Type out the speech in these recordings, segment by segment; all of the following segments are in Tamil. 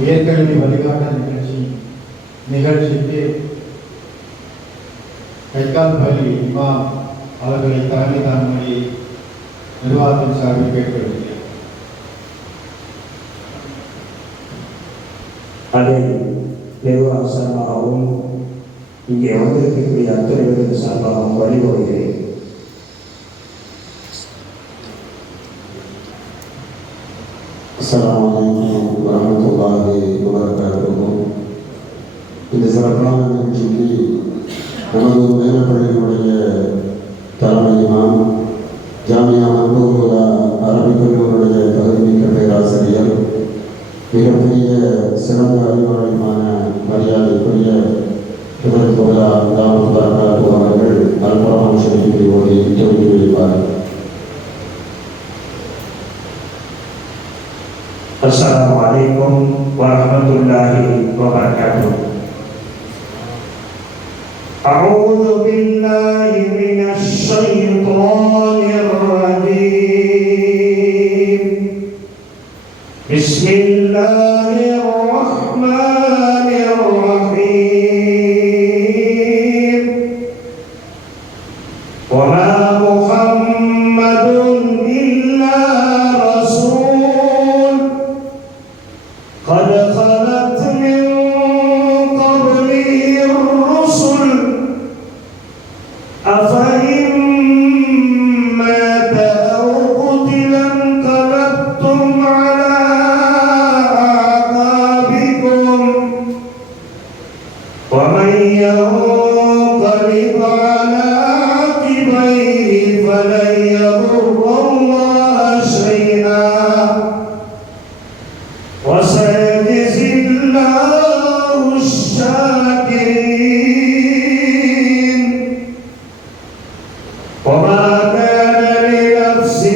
உயர்கல்வி வழிகாட்டல் நிகழ்ச்சிக்கு கைக்கால் பள்ளி இமாம் அவர்களை தலைமை தாங்கும்படி நிர்வாகத்தின் சார்பில் கேட்டுக்கொள்கிறேன். அதை நிர்வாக சார்பாகவும் இங்கே வந்திருக்கக்கூடிய அத்தனை பேருக்கு சார்பாகவும் வழிபடுகிறேன். அஸ்ஸலாமு அலைக்கும் வரஹ்மத்துல்லாஹி வபரகாத்துஹு. இந்த சிறப்பான நிகழ்ச்சிக்கு நமது மேலப்பள்ளியினுடைய தலைமை இமாம், ஜாமியா மன்பூரா அரபிக் கல்லூரியுடைய தகுதிமிக்க பேராசிரியர், மிகப்பெரிய சிறந்த அறிவாளருமான மரியாதைக்குரிய இவர்களுடைய தாமத் பரகாத்து அவர்கள் அல்புரான் ஷரீஃபை ஓதி தொடங்கி வைப்பார்கள். Assalamualaikum warahmatullahi wabarakatuh. A'udzu billahi minasy syaithanir rajim. Bismillahirrahmanirrahim. Wa ma Muhammadun illa قد خلت من قبله الرسل أفإن مات أو قتل انقلبتم على أعقابكم ومن ينقلب على عقبيه فلن يضر الله شيئا وسيجزي الله الشاكرين. وما كان لنفس أن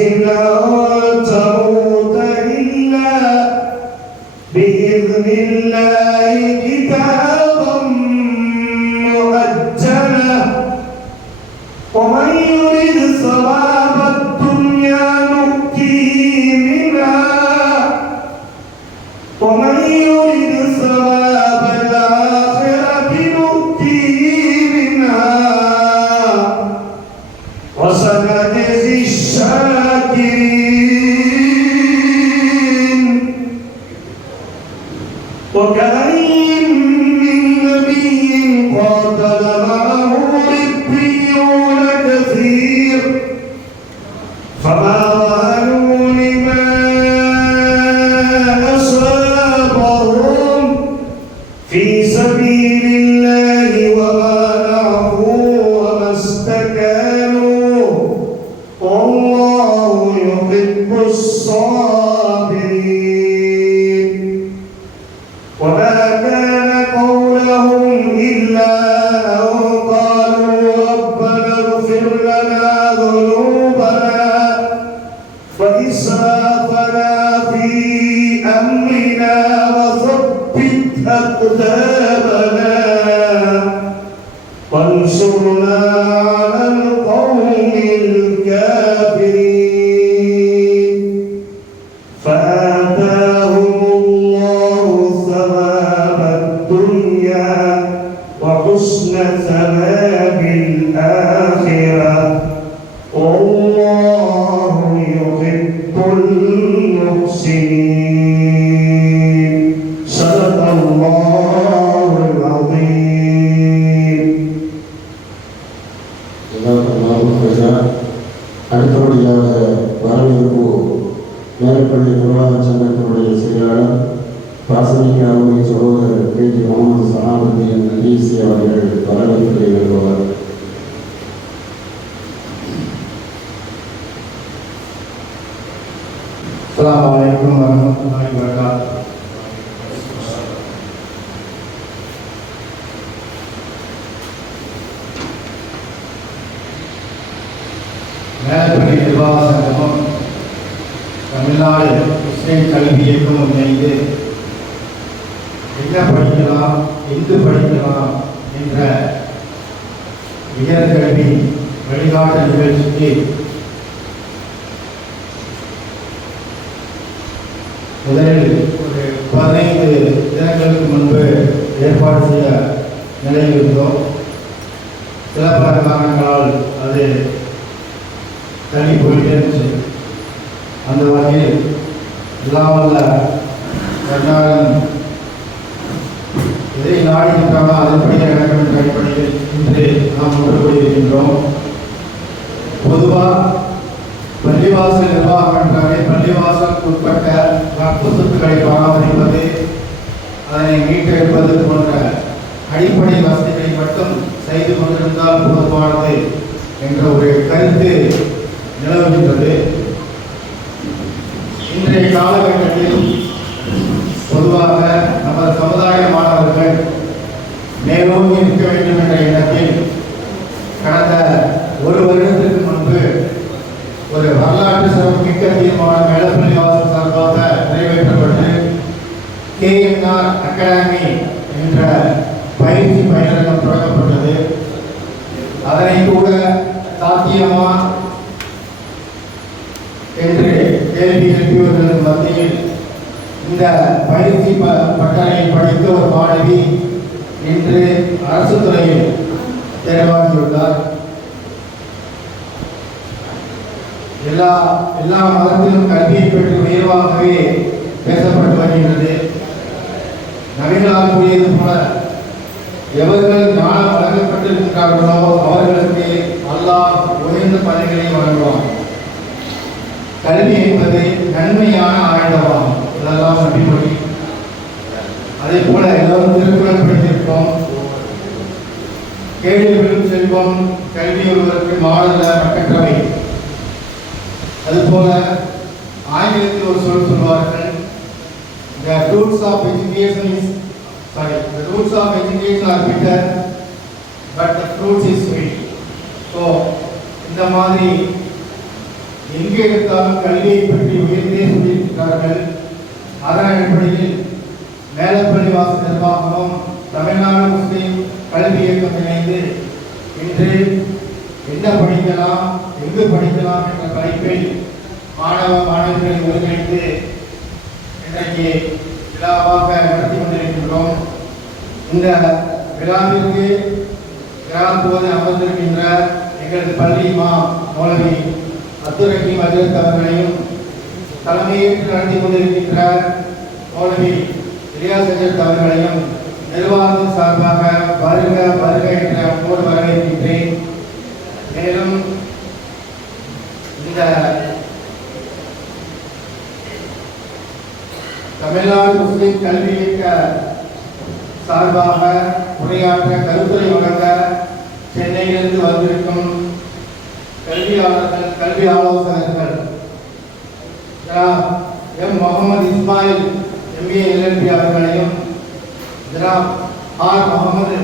تموت إلا بإذن الله كتابا مؤجلا ومن يرد ثواب الدنيا نؤتيه منها ومن يرد ثواب الآخرة نؤتيه منها وسنجزي الشاكرين. وكأين من نبي قاتل معه ربيون كثير فما وهنوا لما في سبيل الله وما ضعفوا وما استكانوا والله يحب الصابرين. وما كان قولهم إلا أن قالوا ربنا اغفر لنا ذنوبنا وإسرافنا في أمرنا أقدامنا وانصرنا على القوم الكافرين. فآتاهم الله ثواب الدنيا وحسن ثواب الآخرة والله يحب المحسنين. அடுத்தபடியாக வரவேற்பு மேலப்பள்ளி நிர்வாக சங்கத்தினுடைய செயலாளர் பாசமிக்க அருமை சகோதரர் கேஜி முகமது சலாமுதீன் ஈசி அவர்கள் வரவேற்புரை வருபவர். அஸ்ஸலாமு அலைக்கும் வரஹ்மத்துல்லாஹி வபரகாத்துஹு. மேலப்பள்ளி நிர்வாக சங்கமும் தமிழ்நாடு முஸ்லிம் கல்வி இயக்கமும் இணைந்து என்ன படிக்கலாம், எங்கு படிக்கலாம் என்ற உயர்கல்வி வழிகாட்டல் நிகழ்ச்சிக்கு முதலில் ஒரு 15 தினங்களுக்கு முன்பு ஏற்பாடு செய்ய நிலையில் இருந்தோம். சில பல காரணங்களால் அது தள்ளி போயிட்டே இருந்துச்சு. அந்த வகையில் எல்லாம் வல்ல கர்நாடகன் எதை நாடி இருக்கிறானோ அதன்படி நடக்கும் என்ற அடிப்படையில் இன்று நாம் ஒன்று கூடியிருக்கின்றோம். பொதுவாக பள்ளிவாசல் நிர்வாகம் என்றாலே பள்ளிவாசலுக்கு உட்பட்ட வக்ஃப் சொத்துக்களை பராமரிப்பது, அதனை மீட்டெடுப்பது போன்ற அடிப்படை வசதிகளை மட்டும் செய்து கொண்டிருந்தால் போதுமானது என்ற ஒரு கருத்து நிலவுகின்றது. இன்றைய காலகட்டத்தில் பொதுவாக நமது சமுதாய மாணவர்கள் மேலோங்கி இருக்க வேண்டும் என்ற எண்ணத்தில் கடந்த ஒரு வருடத்திற்கு முன்பு ஒரு வரலாற்று சிறப்புமிக்க தீர்மானம் மேலப்பள்ளிவாசல் சார்பாக நிறைவேற்றப்பட்டு KNR அகாடமி என்ற பயிற்சி பயிலரங்கம் தொடங்கப்பட்டது. அதனை கூட சாத்தியமா என்று கேள்வி எழுப்பியவர்களுக்கு மத்தியில் இந்த பயிற்சி பட்டறையை படித்த ஒரு மாணவி இன்று அரசு துறையில் தேர்வாகியுள்ளார். எல்லா மதத்திலும் கல்வியை பற்றி உயர்வாகவே பேசப்பட்டு வருகின்றது. நபிகளால் கூறியது போல எவர்கள் ஞானம் வழங்கப்பட்டிருக்கின்றார்களோ அவர்களுக்கு அல்லாஹ் உயர்ந்த பதவிகளை வழங்குவான். கல்வி என்பது நன்மையான ஆயுதமாகும். இதெல்லாம் நபிமொழி. அதே போல எல்லோரும் திருக்குறள் படித்திருப்போம். கேள்விகளும் செல்வம் கல்வி ஒருவருக்கு மாடல்ல மற்றவை. அதுபோல ஆங்கிலத்தில் ஒரு சொல் சொல்வார்கள், the roots of education are bitter but the fruits is sweet. So இந்த மாதிரி எங்கே எடுத்தாலும் கல்வியை பற்றி உயர்ந்தே சொல்லியிருக்கிறார்கள். அதன் அடிப்படையில் மேலப்பள்ளிவாசல் நிர்வாகமும் தமிழ்நாடு முஸ்லிம் கல்வி இயக்கம் இணைந்து இன்று என்ன படிக்கலாம், எங்கு படிக்கலாம் என்ற தலைப்பில் மாணவர்களை ஒருங்கிணைந்து இன்றைக்கு விழாவாக நடத்தி கொண்டிருக்கின்றோம். இந்த விழாவிற்கு விழாக்குவது அமர்ந்திருக்கின்ற எங்களது பள்ளி மௌலவி அப்துல் ரஹீம் அஜரத் அவர்களையும், தலைமையேற்று நடத்தி கொண்டிருக்கின்ற மௌலவி இலியாஸ் அஜரத் அவர்களையும் நிர்வாகத்தின் சார்பாக வருக வருக என்ற அன்போடு வரவேற்கின்றேன். மேலும் இந்த தமிழ்நாடு முஸ்லிம் கல்வி இயக்க சார்பாக உரையாற்ற கருத்துரை வழங்க சென்னையிலிருந்து வந்திருக்கும் கல்வியாளர்கள், கல்வி ஆலோசகர்கள் M Mohammed Ismail MA LLB அவர்களையும், ஜனாப் ஆர் முகமது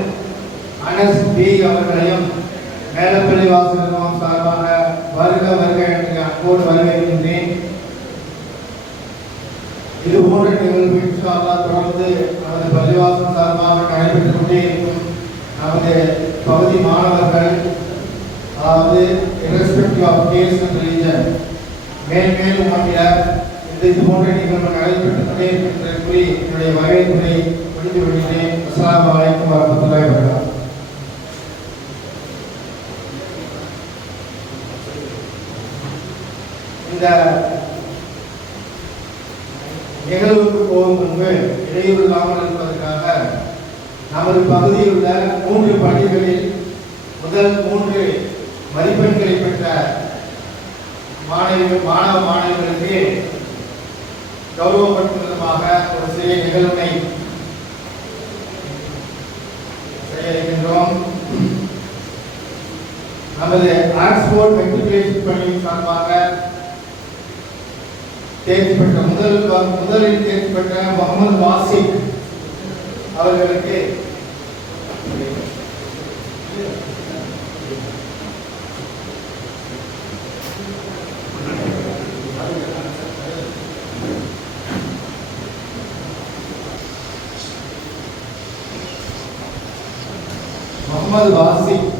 அனஸ் பி அவர்களையும் மேலப்பள்ளிவாசல் சார்பாக வருக வருக என்று அன்போடு வரவேற்கின்றேன். இது போன்ற நிகழ்வு இன்ஷா அல்லாஹ் தொடர்ந்து நமது பள்ளிவாசல் சார்பாக நடைபெற்றுக் கொண்டே இருக்கும். நமது பகுதி மாணவர்கள், அதாவது irrespective of caste and religion, மேலும் மகிழ இது போன்ற நிகழ்வு நடைபெற்றுக் கொண்டே இருக்கின்ற கூறி என்னுடைய வரவேற்புரை முடித்து விடுகிறேன். அஸ்ஸலாமு அலைக்கும் வரஹ்மத்துல்லாஹி வபரகாத்துஹு. இந்த நிகழ்வுக்கு போகும் முன்பு இடையூறு இல்லாமல் இருப்பதற்காக நமது பகுதியில் உள்ள 3 பள்ளிகளில் முதல் 3 மதிப்பெண்களை பெற்ற மாணவ மாணவிகளுக்கு கௌரவப்படுத்தும் விதமாக ஒரு சிறிய நிகழ்வினை செய்ய இருக்கின்றோம். நமது ஆக்ஸ்போர்ட் மெட்ரிகுலேஷன் பள்ளியின் சார்பாக தேர்ச்சி பெற்ற முதலில் தேர்ச்சி பெற்ற முகமது வாசிக் அவர்களுக்கு முகமது வாசிக்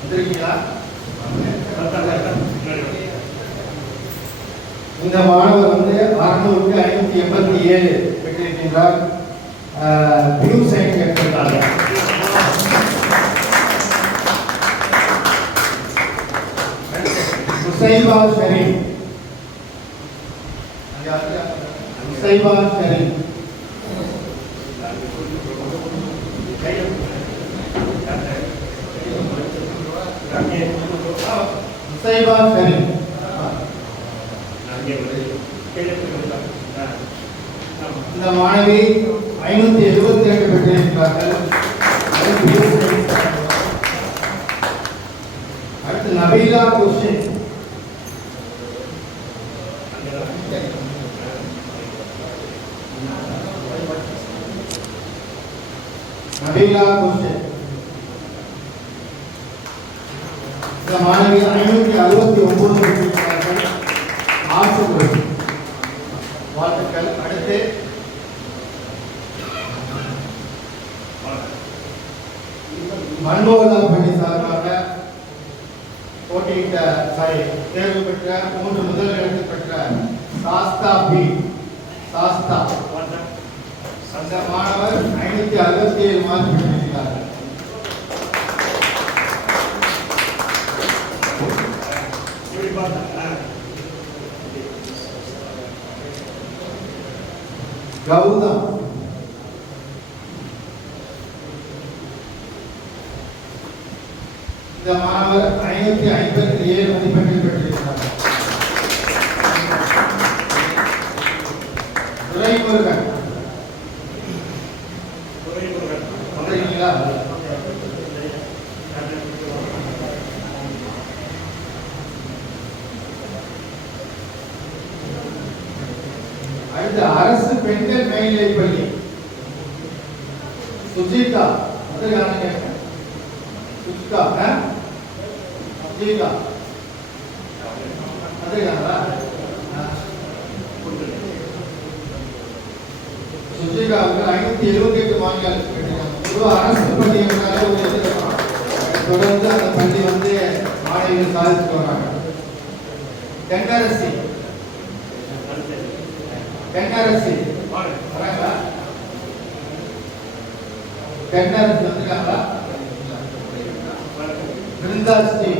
வந்திருக்கீங்களா? இந்த மாணவர் 600 57 பெற்றிருக்கின்றார். ப்ளூ சைன் எடுத்திருக்காங்க. உசைபா ஷரீப், உசைபா ஷரீப், உசைபா ஷரீப். இந்த மாணவி 572 பெற்றிருக்கிறார்கள். அடுத்து நபீலா குர்ஷித், நபீலா குர்ஷித். இந்த மாணவி 569 பெற்றிருக்கிறார்கள். ஆசிரியர் வாழ்த்துக்கள். அடுத்து மன்மோகனா பள்ளி சார்பாக போட்டியிட்ட தேர்வு பெற்ற 3 முதல் இடத்தை பெற்ற சாஸ்தா பி, சாஸ்தா அந்த மாணவர் 567 மார்க் பெற்றிருக்கிறார். கௌதம், இந்த மாணவர் 557 மதிப்பெண்கள் பெற்றிருக்கிறார். துரைமுருகன் வந்திருக்கீங்களா? அடுத்து அரசு பெண்கள் மேல்நிலைப் பள்ளி சுஜிதா வந்திருக்காங்க. சுஜிதா சுஜிதா வந்திருக்காங்களா? சுஜிதாவுக்கு 578 மார்க்குகள் பெற்றிருக்காங்க. பொதுவாக அரசு பள்ளி தொடர்ந்து அந்த பள்ளி மாணவிகள் சாதிச்சுட்டு வராங்க. தென்னரசி, தென்னரசி வராங்களா? தென்னரசி வந்திருக்காங்களா? விருந்தாஸ்ரீ,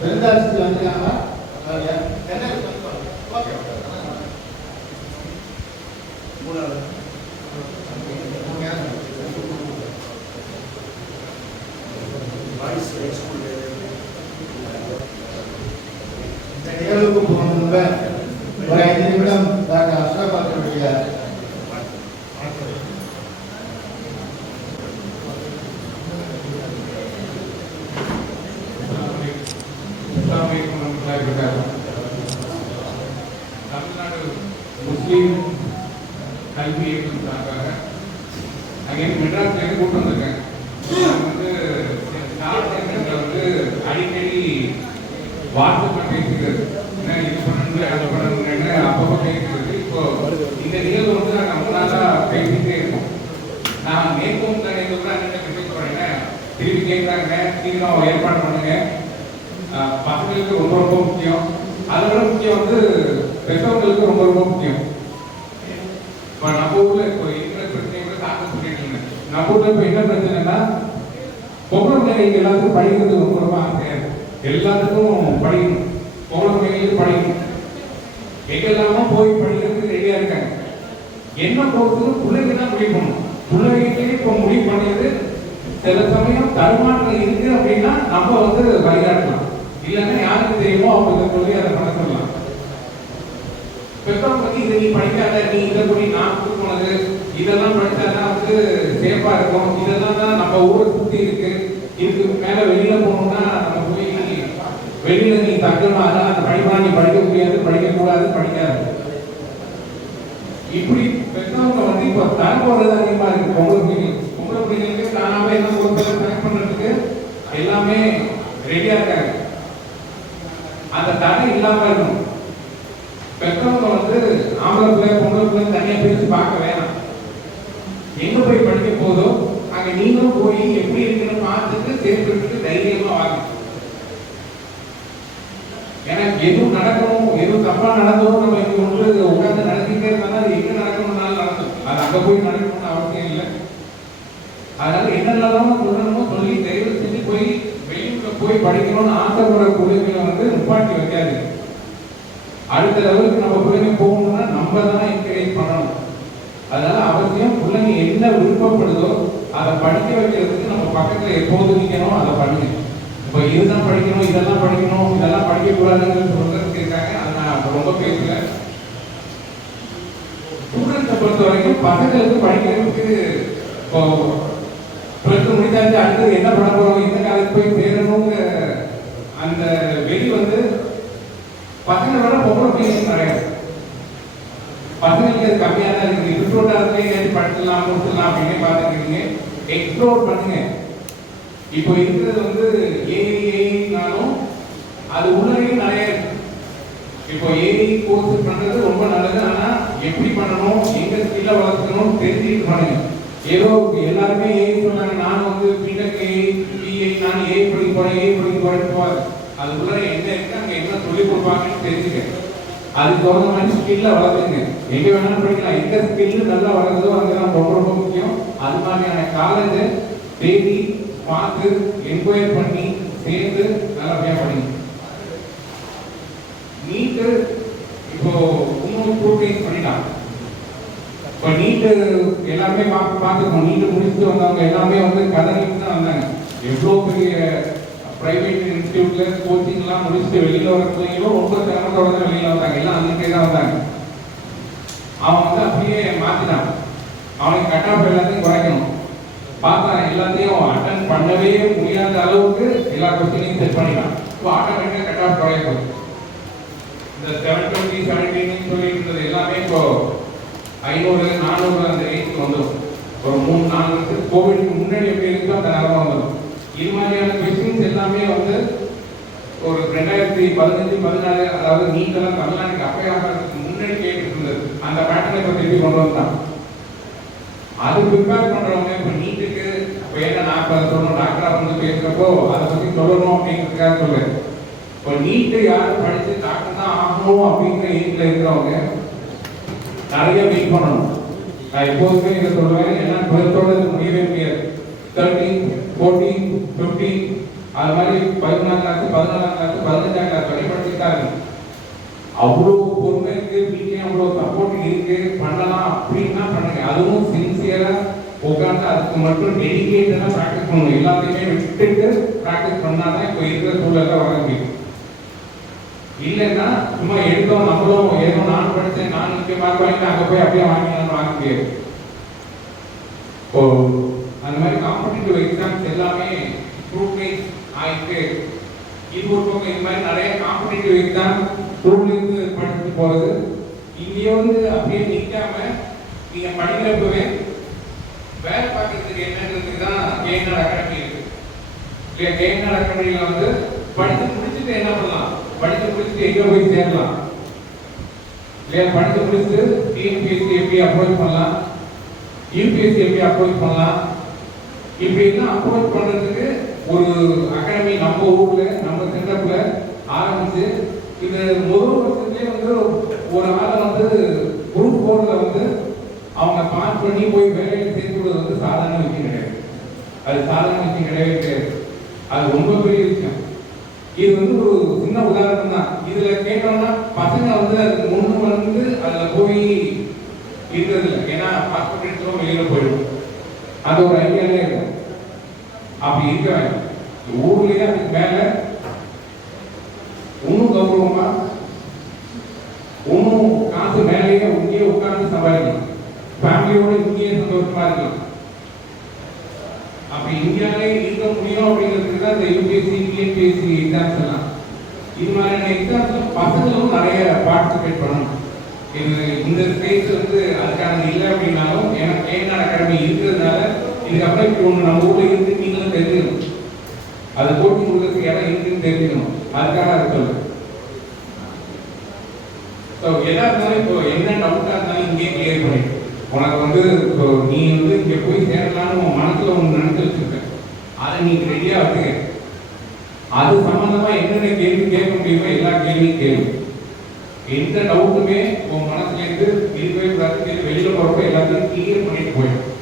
விருந்தாஸ்ரீ வந்திருக்காங்களா? தென்னரசி ஓகே. இந்த நிகழ்வுக்கு போன முன்பு ஒரு 5 நிமிடம் டாக்டர் அஷ்ரப் அவர்களுடைய தமிழ்நாடு முஸ்லீம் கல்வி இயக்கம் சார்பாக அங்கே மெட்ராஸ்லேருந்து கூட்டு வந்திருக்காங்க. அடிக்கடி வாட்ஸ்அப்பில் பேசிக்கிறது, இது பண்ணு அது பண்ணணுன்னு அப்பப்போ பேசிக்கிறது. இப்போ இந்த நிகழ்வு நாங்கள் முன்னாளாக பேசிக்கிட்டே இருக்கோம். நான் நேற்கும் நேற்று கூட அண்ணன் மெசேஜ் பண்ணேன், திருப்பி கேட்குறாங்க, சீக்கிரம் ஏற்பாடு பண்ணுங்க. பசங்களுக்கு ரொம்ப ரொம்ப முக்கியம். அதை விட முக்கியம் பெற்றவங்களுக்கு ரொம்ப ரொம்ப முக்கியம். இப்போ நம்ம ஊரில் இப்போ இருக்கிற பிரச்சனை கூட தாக்க சொல்லிட்டு நம்ம ஊரில் இப்போ என்ன பிரச்சனைனா, பொம்பளை பிள்ளைங்க எல்லாத்துக்கும் படிக்கிறது ரொம்ப ரொம்ப ஆசையாக இருக்கு. எல்லாத்துக்கும் படிக்கணும், பொம்பளை பிள்ளைங்களுக்கு படிக்கணும். எங்கெல்லாமோ போய் படிக்கிறதுக்கு ரெடியாக இருக்காங்க. என்ன பொறுத்தவரை பிள்ளைங்க தான் முடிவு பண்ணணும். பிள்ளைங்களே இப்போ முடிவு பண்ணியது சில சமயம் தருமாற்றம் இருக்கு அப்படின்னா நம்ம வழிகாட்டலாம். இல்லைன்னா யாருக்கு தெரியுமோ அவங்க சொல்லி அதை பண்ண சொல்லலாம். பெற்றோர் பத்தி இதை நீ படிக்காத, நீ இதை போய் நான் போனது இதெல்லாம் படிச்சாதான் சேஃபா இருக்கும். இதெல்லாம் தான் நம்ம ஊரை சுத்தி இருக்கு. இதுக்கு மேல வெளியில போகணும்னா நம்ம போய் வெளியில நீ தங்கணும், அதெல்லாம் அந்த படிப்பா நீ படிக்க முடியாது, படிக்க கூடாது, படிக்காது. இப்படி பெற்றவங்க இப்போ தரப்போறது அதிகமா இருக்கு. பொம்பளை பிள்ளைங்களுக்கு தானாவே என்ன ஒரு பேர் கனெக்ட் பண்றதுக்கு எல்லாமே ரெடியா இருக்காங்க. அந்த தடை இல்லாம இருக்கணும். பெற்றவங்க ஆம்பளை பிள்ளை பொம்பளை பிள்ளை தனியா பிரிச்சு பார்க்க வேணாம். எங்க போய் படிக்க போதோ அங்க நீங்களும் போய் எப்படி இருக்குன்னு பார்த்துட்டு சேர்த்துட்டு தைரியமா வாங்க. ஏன்னா எதுவும் நடக்கணும், எதுவும் தப்பா நடந்ததும் நம்ம இங்க உட்கார்ந்து அடுத்த லெவலுக்கு நம்ம பிள்ளைங்க போகணும்னா நம்ம தான் என்கரேஜ் பண்ணணும். அதனால அவசியம் பிள்ளைங்க என்ன விருப்பப்படுதோ அதை படிக்க வைக்கிறதுக்கு நம்ம பக்கத்துல எப்போது நிற்கணும், அதை பண்ணுங்க. இப்போ இதுதான் படிக்கணும், இதெல்லாம் படிக்கணும், இதெல்லாம் படிக்கக்கூடாதுன்னு சொல்றதுக்கு இருக்காங்க. அதை நான் ரொம்ப பேசல. ஸ்டூடெண்ட்ஸை பொறுத்த வரைக்கும் பசங்களுக்கு படிக்கிறதுக்கு இப்போ 12th முடிச்சாச்சு, அடுத்தது என்ன பண்ண போறோம், எந்த காலேஜ் போய் சேரணுங்கிற அந்த வெளி வந்து பசங்களை விட பொம்பளை பிள்ளைங்க நிறைய. பசங்களுக்கு அது கம்மியாக தான் இருக்குது. இன்ட்ரோட்டாகவே ஏதாச்சும் படிச்சிடலாம் முடிச்சிடலாம் அப்படின்னு பார்த்துக்கிறீங்க. எக்ஸ்ப்ளோர் பண்ணுங்க. இப்போ இருக்கிறது வந்து ஏஐனாலும் அது உள்ளே நிறைய இருக்கு. இப்போ ஏஐ கோர்ஸ் பண்றது ரொம்ப நல்லது. ஆனா எப்படி பண்ணணும், எங்க ஸ்கில்ல வளர்க்கணும் தெரிஞ்சுட்டு பண்ணுங்க. ஏதோ எல்லாருமே ஏஐ சொன்னாங்க, நான் வந்து பிடெக் பிஏ நான் ஏஐ படிக்க போறேன். அது உள்ள என்ன இருக்கு, அங்க என்ன சொல்லி கொடுப்பாங்கன்னு தெரிஞ்சுக்க. அதுக்கு தகுந்த மாதிரி ஸ்கில்ல வளர்த்துங்க. எங்க வேணாலும் படிக்கலாம். எங்க ஸ்கில் நல்லா வளருதோ அங்கதான் ரொம்ப ரொம்ப முக்கியம். அது மாதிரியான காலேஜ் தேடி பார்த்து என்கொயர் பண்ணி சேர்ந்து நல்லபடியா படிங்க. நீட்டு இப்போ இன்னும் ப்ரூஃபைஸ் பண்ணிட்டாங்க. இப்போ நீட்டு எல்லாருமே பார்த்துக்கணும். நீட்டு முடிச்சுட்டு வந்தவங்க எல்லாமே வந்து கதறிட்டு தான் வந்தாங்க. எவ்வளோ பெரிய பிரைவேட் இன்ஸ்டியூட்ல கோச்சிங்லாம் முடிச்சுட்டு வெளியில வர பிள்ளைங்களும் ரொம்ப சிரமத்தோட தான் வெளியில வந்தாங்க. எல்லாம் அன்னைக்கே தான் வந்தாங்க. அவன் வந்து அப்படியே மாத்தினான். அவனுக்கு கட் ஆஃப் எல்லாத்தையும் குறைக்கணும் பார்த்தா எல்லாத்தையும் அட்டன் பண்ணவே முடியாத அளவுக்கு எல்லா கொஸ்டினையும் செட் பண்ணிக்கலாம். இப்போ ஆட்டோமேட்டிக்காக கட் ஆஃப் குறைய போகுது. இந்த 720 17 சொல்லிட்டு இருந்தது எல்லாமே இப்போ 500 400 அந்த ரேஞ்சுக்கு வந்துடும். ஒரு 3-4 வருஷத்துக்கு கோவிட்க்கு முன்னாடி எப்படி இருக்கோ அந்த நேரம் வந்துடும். இது மாதிரியான கொஸ்டின்ஸ் எல்லாமே வந்து ஒரு 2015 14 அதாவது நீட்டெல்லாம் தமிழ்நாட்டுக்கு அப்பே ஆகிறதுக்கு முன்னாடி கேட்டு இருந்தது. அந்த பேட்டர்னை இப்போ திருப்பி கொண்டு வந்தான். அது ப்ரிப்பேர் பண்றவங்க இப்போ நீட்டுக்கு இப்போ என்ன நான் சொல்லணும், டாக்டரா வந்து பேசுறப்போ அதை பத்தி சொல்லணும் அப்படிங்கிறதுக்காக சொல்றேன். இப்போ நீட்டு யாரும் படிச்சு டாக்டர் தான் ஆகணும் அப்படிங்கிற ஏஜ்ல இருக்கிறவங்க நிறைய வெயிட் பண்ணணும். நான் எப்போதுமே இதை சொல்லுவேன். ஏன்னா 12th முடியவே முடியாது. 13, 14, 15 அது மாதிரி 11ஆம் கிளாஸ் 14ஆம் கிளாஸ் 15ஆம் கிளாஸ் வரை படிச்சுட்டாங்க. அவ்வளோ பொறுமை இருக்கு, வீட்லயும் அவ்வளோ சப்போர்ட் இருக்கு, பண்ணலாம் அப்படின்னா பண்ணுங்க. அதுவும் சின்சியரா உட்காந்து அதுக்கு மட்டும் டெடிகேட்டடா ப்ராக்டிஸ் பண்ணணும். எல்லாத்தையுமே விட்டுட்டு ப்ராக்டிஸ் பண்ணாதான் இப்போ இருக்கிற சூழல்ல வர முடியும். இல்லைன்னா சும்மா எடுத்தோம் நம்மளும் ஏதோ நான் படித்தேன் நான் இங்கே மார்க் வாங்கிட்டு அங்கே போய் அப்படியே வாங்க முடியாது. இப்போ அந்த மாதிரி காம்படிட்டிவ் எக்ஸாம்ஸ் எல்லாமே ஸ்க்ரூட்னைஸ் ஆயிட்டு இது ஒரு பக்கம். இது மாதிரி நிறைய காம்படிட்டிவ் எக்ஸாம் ஸ்கூல்லேருந்து படிச்சுட்டு போகிறது இங்கே வந்து அப்படியே நிற்காம நீங்கள் படிக்கிறப்பவே வேலை பார்க்கறதுக்கு என்னன்றதுக்கு தான் கேஎன்ஆர் அகாடமி இருக்கு இல்லையா. கேஎன்ஆர் அகாடமியில் வந்து படித்து முடிச்சுட்டு என்ன பண்ணலாம், படித்து முடிச்சுட்டு எங்கே போய் சேரலாம் இல்லையா. படித்து முடிச்சுட்டு டிஎன்பிஎஸ்சி எப்படி அப்ரோச் பண்ணலாம், யூபிஎஸ்சி எப்படி அப்ரோச் பண்ணலாம், இப்படிலாம் அப்ரோச் பண்ணுறதுக்கு ஒரு அகாடமி நம்ம ஊரில் நம்ம சென்டர்ல ஆரம்பிச்சு இது முதல் வருஷத்துலேயே வந்து ஒரு ஆளை வந்து குரூப் 4ல வந்து அவங்க பாஸ் பண்ணி போய் வேலையில் சேர்த்துறது வந்து சாதாரண விஷயம் கிடையாது. அது சாதாரண விஷயம் கிடையவே கிடையாது. அது ரொம்ப பெரிய விஷயம். இது வந்து ஒரு சின்ன உதாரணம் தான். இதுல கேட்டோம்னா பசங்க வந்து அதுக்கு முன்னு வந்து அதுல போய் இருக்கிறது இல்லை. ஏன்னா பாஸ் பண்ணிட்டு வெளியில போயிடும். அது ஒரு ஐடியாலே இருக்கும். அப்படி இருக்க வேண்டாம். ஊர்லயே அதுக்கு மேல இன்னும் கௌரவமா இன்னும் காசு மேலேயே இங்கேயே உட்கார்ந்து சம்பாதிக்கலாம். ஃபேமிலியோட இங்கேயே சந்தோஷமா இருக்கலாம். அப்படி இந்தியாவிலே இருக்க முடியும் அப்படிங்கிறதுக்கு தான் இந்த யூபிஎஸ்சி டிஎன்பிஎஸ்சி எக்ஸாம்ஸ் எல்லாம். இது மாதிரியான எக்ஸாம்ஸ்ல பசங்களும் நிறைய பார்ட்டிசிபேட் பண்ணணும். இது இந்த ஸ்டேஜ் வந்து அதுக்கான இல்லை அப்படின்னாலும் ஏன்னா கேஎன்ஆர் அகாடமி இருக்கிறதுனால இதுக்கப்புறம் இப்படி ஒன்று நம்ம ஊரில் இருந்து நீங்களும் தெரிஞ்சுக்கணும். அது கோச்சிங் கொடுக்கறதுக்கு இடம் இருக்குன்னு தெரிஞ்சுக்கணும். அதுக்காக அதை சொல்லுங்க. ஸோ எதா இருந்தாலும் இப்போ என்ன டவுட்டாக இருந்தாலும் இங்கே கிளியர் பண்ணிட்டு உனக்கு வந்து இப்போ நீ வந்து இங்கே போய் சேரலான்னு உன் மனசில் ஒன்று நினைச்சு வச்சுருக்க, அதை நீ ரெடியாக வச்சுக்க. அது சம்மந்தமாக என்னென்ன கேள்வி கேட்க முடியுமோ எல்லா கேள்வியும் கேள்வி. எந்த டவுட்டுமே உன் மனசுலேருந்து இருக்கவே கூடாது. வெளியில் போகிறப்ப எல்லாத்தையும் கிளியர் பண்ணிட்டு போயிடும்.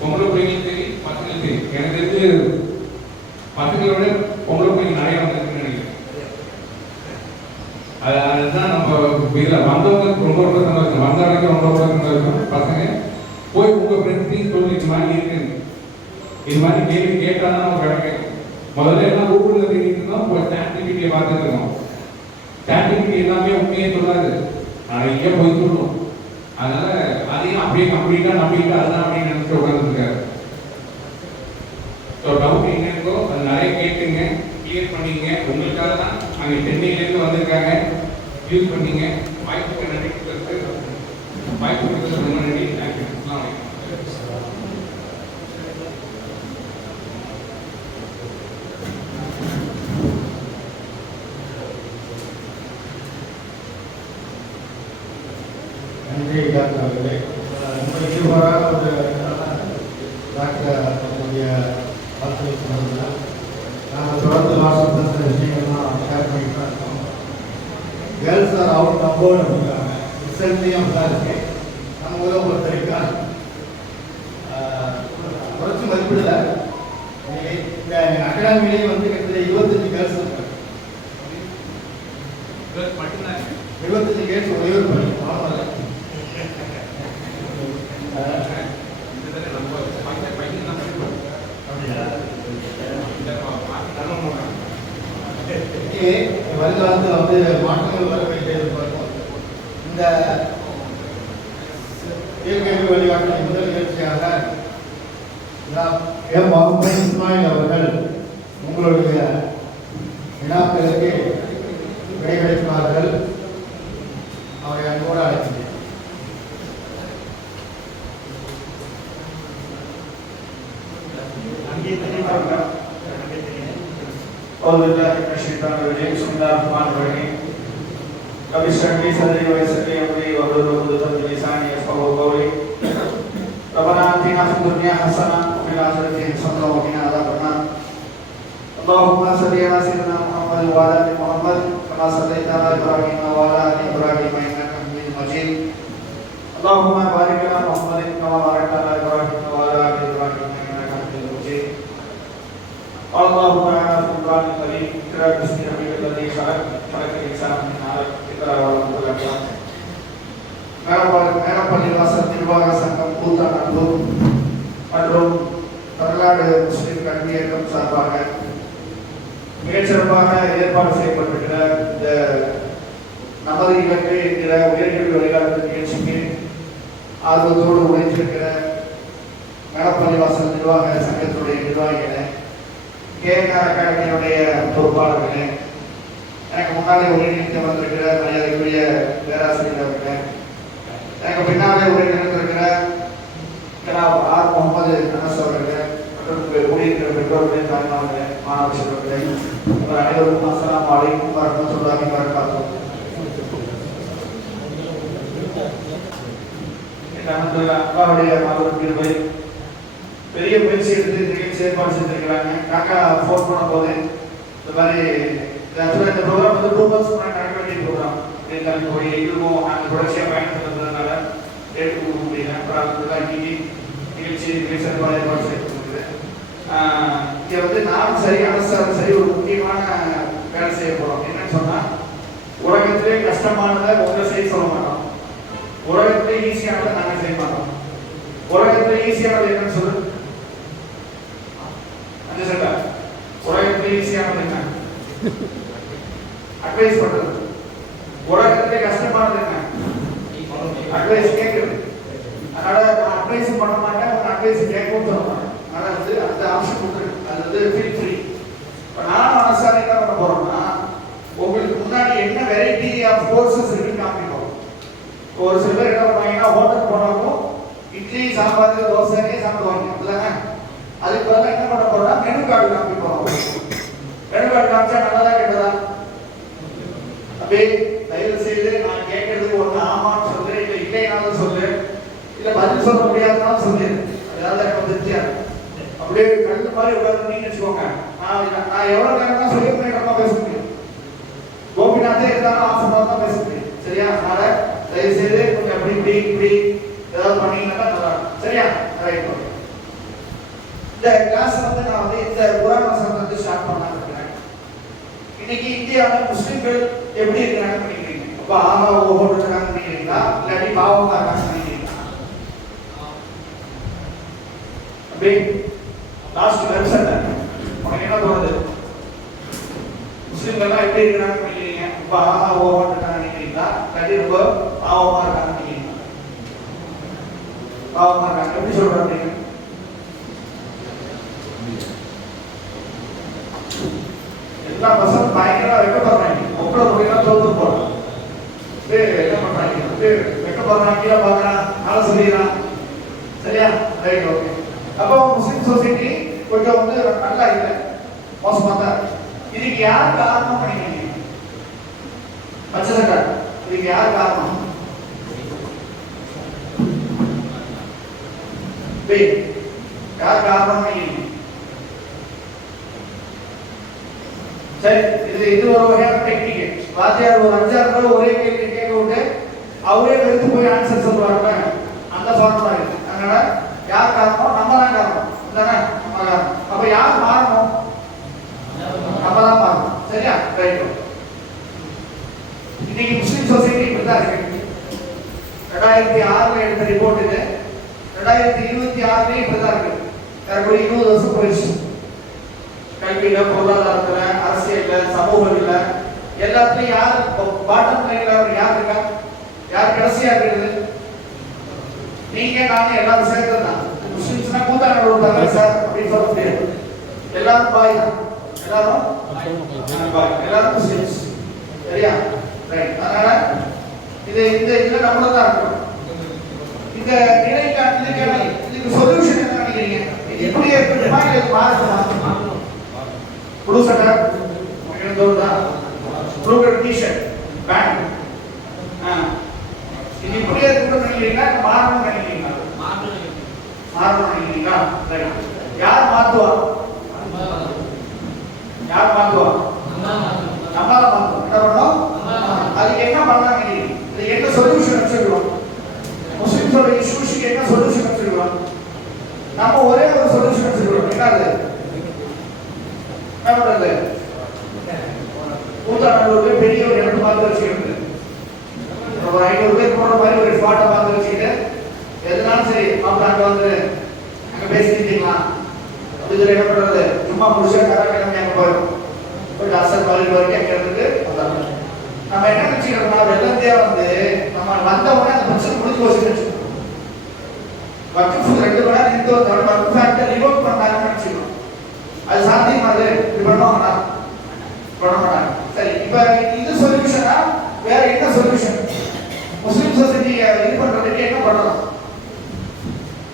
பொம்பளை பிள்ளைங்களும் சரி பசங்களும் சரி. எனக்கு தெரிஞ்சு பசங்களோட பொம்பளை பிள்ளைங்க நிறைய வந்திருக்குன்னு நினைக்கிறேன். அதுதான் நம்ம ரொம்ப ரொம்ப சந்தோஷம். வந்த வரைக்கும் ரொம்ப ரொம்ப சந்தோஷம். பசங்க போய் உங்கள் ஃப்ரெண்ட்ஸையும் சொல்லி இது மாதிரி இருக்குன்னு, இது மாதிரி கேள்வி கேட்டால் தான் நம்ம கிடைக்கும். முதல்ல எல்லாம் கூகுளில் தேடிட்டு இருந்தோம், இப்போ சாட்ஜிபிடியை பார்த்துட்டு இருக்கோம். சாட்ஜிபிடி எல்லாமே உண்மையே சொல்லாது, நிறைய போய் சொல்லும். அதனால அதையும் அப்படியே கம்ப்ளீட்டாக நம்பிக்கிட்டு அதுதான் அப்படின்னு நினச்சி உட்காந்துருக்காரு. ஸோ டவுட் எங்கே இருக்கோ அது நிறைய கேட்டுங்க, கிளியர் பண்ணிங்க. உங்களுக்காக தான் அங்கே சென்னையிலேருந்து வந்திருக்காங்க, யூஸ் பண்ணிங்க. வாய்ப்புக்கு நன்றி கொடுத்துருக்கு, வாய்ப்பு கொடுத்தது ரொம்ப நன்றி. தேங்க்யூ. அஸ்ஸலாமு அலைக்கும். நன்றி டாக்டர் அவர்களே. உங்களுக்கு இதுவராக ஒரு டாக்டர் நம்முடைய வாழ்த்துறை சொன்னதுன்னா நாங்கள் தொடர்ந்து வாட்ஸ்அப்பில் சில விஷயங்கள்லாம் ஷேர் பண்ணிட்டு தான் இருக்கோம். கேர்ள்ஸ் ஆர் அவுட் நம்போர்டு அப்படிங்கிறாங்க. ரிசல்ட்லேயும் அப்படி தான் இருக்கு. நம்ம ஊரை பொறுத்த வரைக்கும் குறைச்சி மதிப்பிடலை. இந்த அகாடமிலேயே வந்து கிட்டத்தட்ட 25 கேர்ள்ஸ் இருக்காங்க. 25 கேர்ள்ஸ் ஒரே ஒரு பள்ளி மாணவர்கள். வருங்காலத்தில் வந்து மாற்றங்கள் வர வேண்டியது பார்க்கும். இந்த இயற்கை வழிகாட்டின் முதல் நிகழ்ச்சியாக முகமது இஸ்மாயில் அவர்கள் உங்களுடைய வினாக்களுக்கு விடையளிப்பார்கள். அவரை அன்போடு அழைக்கிறேன். أعوذ بالله من الشيطان الرجيم. بسم الله الرحمن الرحيم. رب اشرح لي صدري ويسر لي أمري واحلل عقدة من لساني يفقهوا قولي. ربنا آتنا في الدنيا حسنة وفي الآخرة حسنة وقنا عذاب النار. اللهم صل على سيدنا محمد وعلى آل محمد كما صليت على إبراهيم وعلى آل إبراهيم إنك حميد مجيد. اللهم بارك على محمد كما باركت على إبراهيم وعلى آل إبراهيم إنك حميد مجيد. اللهم اعنا في القرآن الكريم اقرأ باسم ربك الذي خلق الإنسان من علق اقرأ وربك الأكرم. மேலப்பள்ளி வாசல் நிர்வாக சங்கம் கூத்தாநல்லூர் மற்றும் தமிழ்நாடு முஸ்லிம் கல்வி இயக்கம் சார்பாக மிகச்சிறப்பாக ஏற்பாடு செய்யப்பட்டிருக்கிற இந்த நமது இலக்கு என்கிற உயர்கல்வி வழிகாட்டு நிகழ்ச்சிக்கு ஆர்வத்தோடு உழைத்திருக்கிற மேலப்பள்ளி வாசல் நிர்வாக சங்கத்தினுடைய நிர்வாகிகளை, கேஎன்ஆர் அகாடமியினுடைய பொறுப்பாளர்களே, எனக்கு முன்னாலே ஒருங்கிணைத்து வந்திருக்கிற மரியாதைக்குரிய பேராசிரியர் அவர்களே, எனக்கு பின்னாலே ஒருங்கிணைந்திருக்கிற ஜனாப் ஆர் முகமது அனஸ் அவர்களே, மற்றும் கூடியிருக்கிற பெற்றோர்களே, தாய்மார்களே, மாணவ செல்வர்களே, உங்கள் அனைவருக்கும் அஸ்ஸலாமு அலைக்கும் வரஹ்மத்துல்லாஹி வபரகாத்துஹு. அல்லாஹ்வுடைய மாபெரும் கிருபை, பெரிய முயற்சி எடுத்து நிகழ்ச்சி ஏற்பாடு செஞ்சிருக்கிறாங்க. காக்கா ஃபோன் பண்ண போது இந்த மாதிரி இந்த ப்ரோக்ராம் வந்து 2 months முன்னாடி நடக்க வேண்டிய ப்ரோக்ராம் போய் எங்களுக்கும் நாங்கள் தொடர்ச்சியாக பயணத்தில் இருந்ததுனால டேட் கொடுக்க முடியல. அப்புறம் அதுதான் இன்னைக்கு நிகழ்ச்சி ஏற்பாடு செய்யப்படுகிறது. இங்கே வந்து நானும் சரி அரசாலும் சரி ஒரு முக்கியமான வேலை செய்ய போகிறோம். என்னன்னு சொன்னால், உலகத்திலே கஷ்டமானதை ஒன்றை செய்ய சொல்ல மாட்டோம், உலகத்திலே ஈஸியானதை நாங்கள் செய்ய மாட்டோம். உலகத்திலே ஈஸியானது என்னன்னு சொல்லு, உலகத்திலே ஈஸியானது என்ன? அட்வைஸ் பண்றது. உலகத்திலே கஷ்டமானது என்ன? அட்வைஸ் கேட்கறது. அதனால நான் அட்வைஸ் பண்ண மாட்டேன், உங்க அட்வைஸ் கேட்கவும் தர மாட்டேன். அதனால வந்து அந்த ஆப்ஷன் கொடுத்துருக்கு, அது வந்து ஃபீல் ஃப்ரீ. இப்போ நான் மனசாரி என்ன பண்ண போறோம்னா, உங்களுக்கு முன்னாடி என்ன வெரைட்டி ஆஃப் கோர்சஸ் இருக்குன்னு காமிப்போம். ஒரு சில பேர் என்ன பண்ணுவாங்கன்னா, ஹோட்டல் போனாலும் இட்லி சாம்பார் தோசைனே சாப்பிடுவாங்க இல்லைங்க. அதுக்கு பதிலாக என்ன பண்ண போறோம்னா, மெனு கார்டு காமிப்போம். மெனு கார்டு காமிச்சா நல்லதா கேட்டதா? அப்படியே தயவு செய்து நான் கேட்கறதுக்கு ஒன்று ஆமான்னு சொல்லு, இல்லை இல்லைனாலும் சொல்லு, இல்லை பதில் சொல்ல முடியாதுனாலும் சொல்லு. அதாவது எனக்கு திருப்தியா அப்படியே கண்டு மாதிரி உட்காந்து வச்சுக்கோங்க. நான் எவ்வளோ நேரம் தான் சொல்லி நேரமா பேச முடியும். கோபிநாத்தே இருந்தாலும் ஆசைப்பா தான் பேச முடியும். சரியா? அதனால தயவு செய்து கொஞ்சம் அப்படி இப்படி இப்படி ஏதாவது பண்ணீங்கன்னா நல்லா. சரியா? ரைட். இந்த கிளாஸ் வந்து நான் வந்து இந்த குர்ஆன் வசனத்தை வந்து ஸ்டார்ட் பண்ணலாம்னு இருக்கிறேன். இன்னைக்கு இந்தியாவில் முஸ்லிம்கள் எப்படி இருக்கிறாங்க நினைக்கிறீங்க? அப்போ ஆகா ஓஹோன்னு இருக்காங்க நினைக்கிறீங்களா? லாஸ்ட் வெப்சைட் உனக்கு என்ன தோணுது? முஸ்லிம்கள்லாம் எப்படி இருக்கிறாங்கன்னு நினைக்கிறீங்க? ரொம்ப அழகா ஓவா இருக்காங்க நினைக்கிறீங்களா? கட்டி ரொம்ப பாவமா இருக்காங்க நினைக்கிறீங்களா? பாவமா இருக்காங்க எப்படி சொல்றாங்க? எல்லா பசங்க பயங்கரமா வெக்கப்படுறாங்க. ஒப்பட முடியலாம் தோத்து போறாங்க. என்ன பண்றாங்க? வெக்கப்படுறாங்க, கீழே பார்க்கறான், நாளை சொல்லிடுறான். சரியா? Right, okay. அப்போ முஸ்லிம் சொசைட்டி கொஞ்சம் வந்து நல்லா இல்லை, மோசமா தான். இதுக்கு யார் காரணம் பண்ணிக்கிறீங்க? பச்சை சட்டை, இதுக்கு யார் காரணம்? யார் காரணம் பண்ணிக்கிறீங்க? சரி, இது ஒரு வகையான டெக்னிக். வாத்தியார் ஒரு 5-6 ரூபாய் ஒரே கேள்வி கேட்க விட்டு அவரே வெறுத்து போய் ஆன்சர் சொல்லுவாங்க. அந்த ஃபார்முலா இருக்கு. அதனால யார் காரணம்? நம்ம தான் காரணம். தானே? நம்ம காரணம். அப்ப யார் மாறணும்? நம்ம தான் மாறணும். சரியா? ரைட். இன்னைக்கு முஸ்லிம் சொசைட்டி இப்படிதான் இருக்கு. 2006 எடுத்த ரிப்போர்ட் இது. 2026 இப்படிதான் இருக்கு. ஒரு 20 வருஷம் போயிடுச்சு. கல்வியில, பொருளாதாரத்துல, அரசியல்ல, சமூகத்துல எல்லாத்துலயும் யார் பாட்டம் லைன்ல யார் இருக்கா? யார் கடைசியா இருக்குது? நீங்க நானும் எல்லாரும் சேர்ந்து தான். முஸ்லிம்ஸ்னா கூத்தாங்க விட்டாங்க சார் அப்படின்னு சொல்ல முடியாது. எல்லாரும் பாய் தான். எல்லாரும் பாய், எல்லாரும் முஸ்லிம்ஸ். சரியா? ரைட். அதனால இதுல நம்மள தான் இருக்கணும். இந்த இதுக்கு சொல்யூஷன் என்ன நினைக்கிறீங்க? இது இப்படியே இருக்குமா இல்ல இது மாறுமா? ப்ளூ சட்டை உங்களுக்கு தோணுதா? Blue colour T-shirt, pant. இது இப்படியே இருக்குன்னு நினைக்கிறீங்களா? மாறணும்னு நினைக்கிறீங்களா? மாறணும்னு நினைக்கிறீங்களா? ரைட். யார் மாத்துவா? யார் மாத்துவா? நம்ம தான் மாத்துவோம். என்ன பண்ணோம்? அதுக்கு என்ன பண்ணலாம் நினைக்கிறீங்க? இது என்ன சொல்யூஷன் வச்சிருக்கோம்? முஸ்லிம்ஸோட இஷ்யூஸ்க்கு என்ன சொல்யூஷன் வச்சிருக்கோம்? நம்ம ஒரே ஒரு சொல்யூஷன் வச்சிருக்கோம். என்னது? என்ன பண்றது? கூத்தாண்டூர்ல பெரிய ஒரு இடத்து பார்த்து வச்சுக்கிட்டு ஒரு 500 பேர் போற மாதிரி ஒரு ஸ்பாட்டை பார்த்து வச்சுக்கிட்டு எதுனாலும் சரி மாப்பிள்ளாங்க வந்து அங்க பேசிக்கலாம் அப்படின்னு என்ன பண்றது? சும்மா முடிச்சா கரக்கிழமை அங்க போயிடும். போயிட்டு அசல் பள்ளி வரைக்கும் அங்க இருந்துட்டு நம்ம என்ன நினைச்சுக்கிறோம்னா வெள்ளந்தியா வந்து நம்ம வந்தவொடனே அந்த பிரச்சனை முடிஞ்சு போச்சு. வக்கீல் 2 மணி நேரம் நின்று வந்தோட வக்கீல் ரிவோக் பண்ணாங்கன்னு நினைச்சுக்கணும். அது சாத்தியமாது? இப்படி பண்ணுவாங்களா? பண்ண மாட்டாங்க. சரி, இப்ப இது சொல்யூஷனா? வேற என்ன சொல்யூஷன்? முஸ்லிம் சொசைட்டி இது பண்றதுக்கு என்ன பண்ணணும்?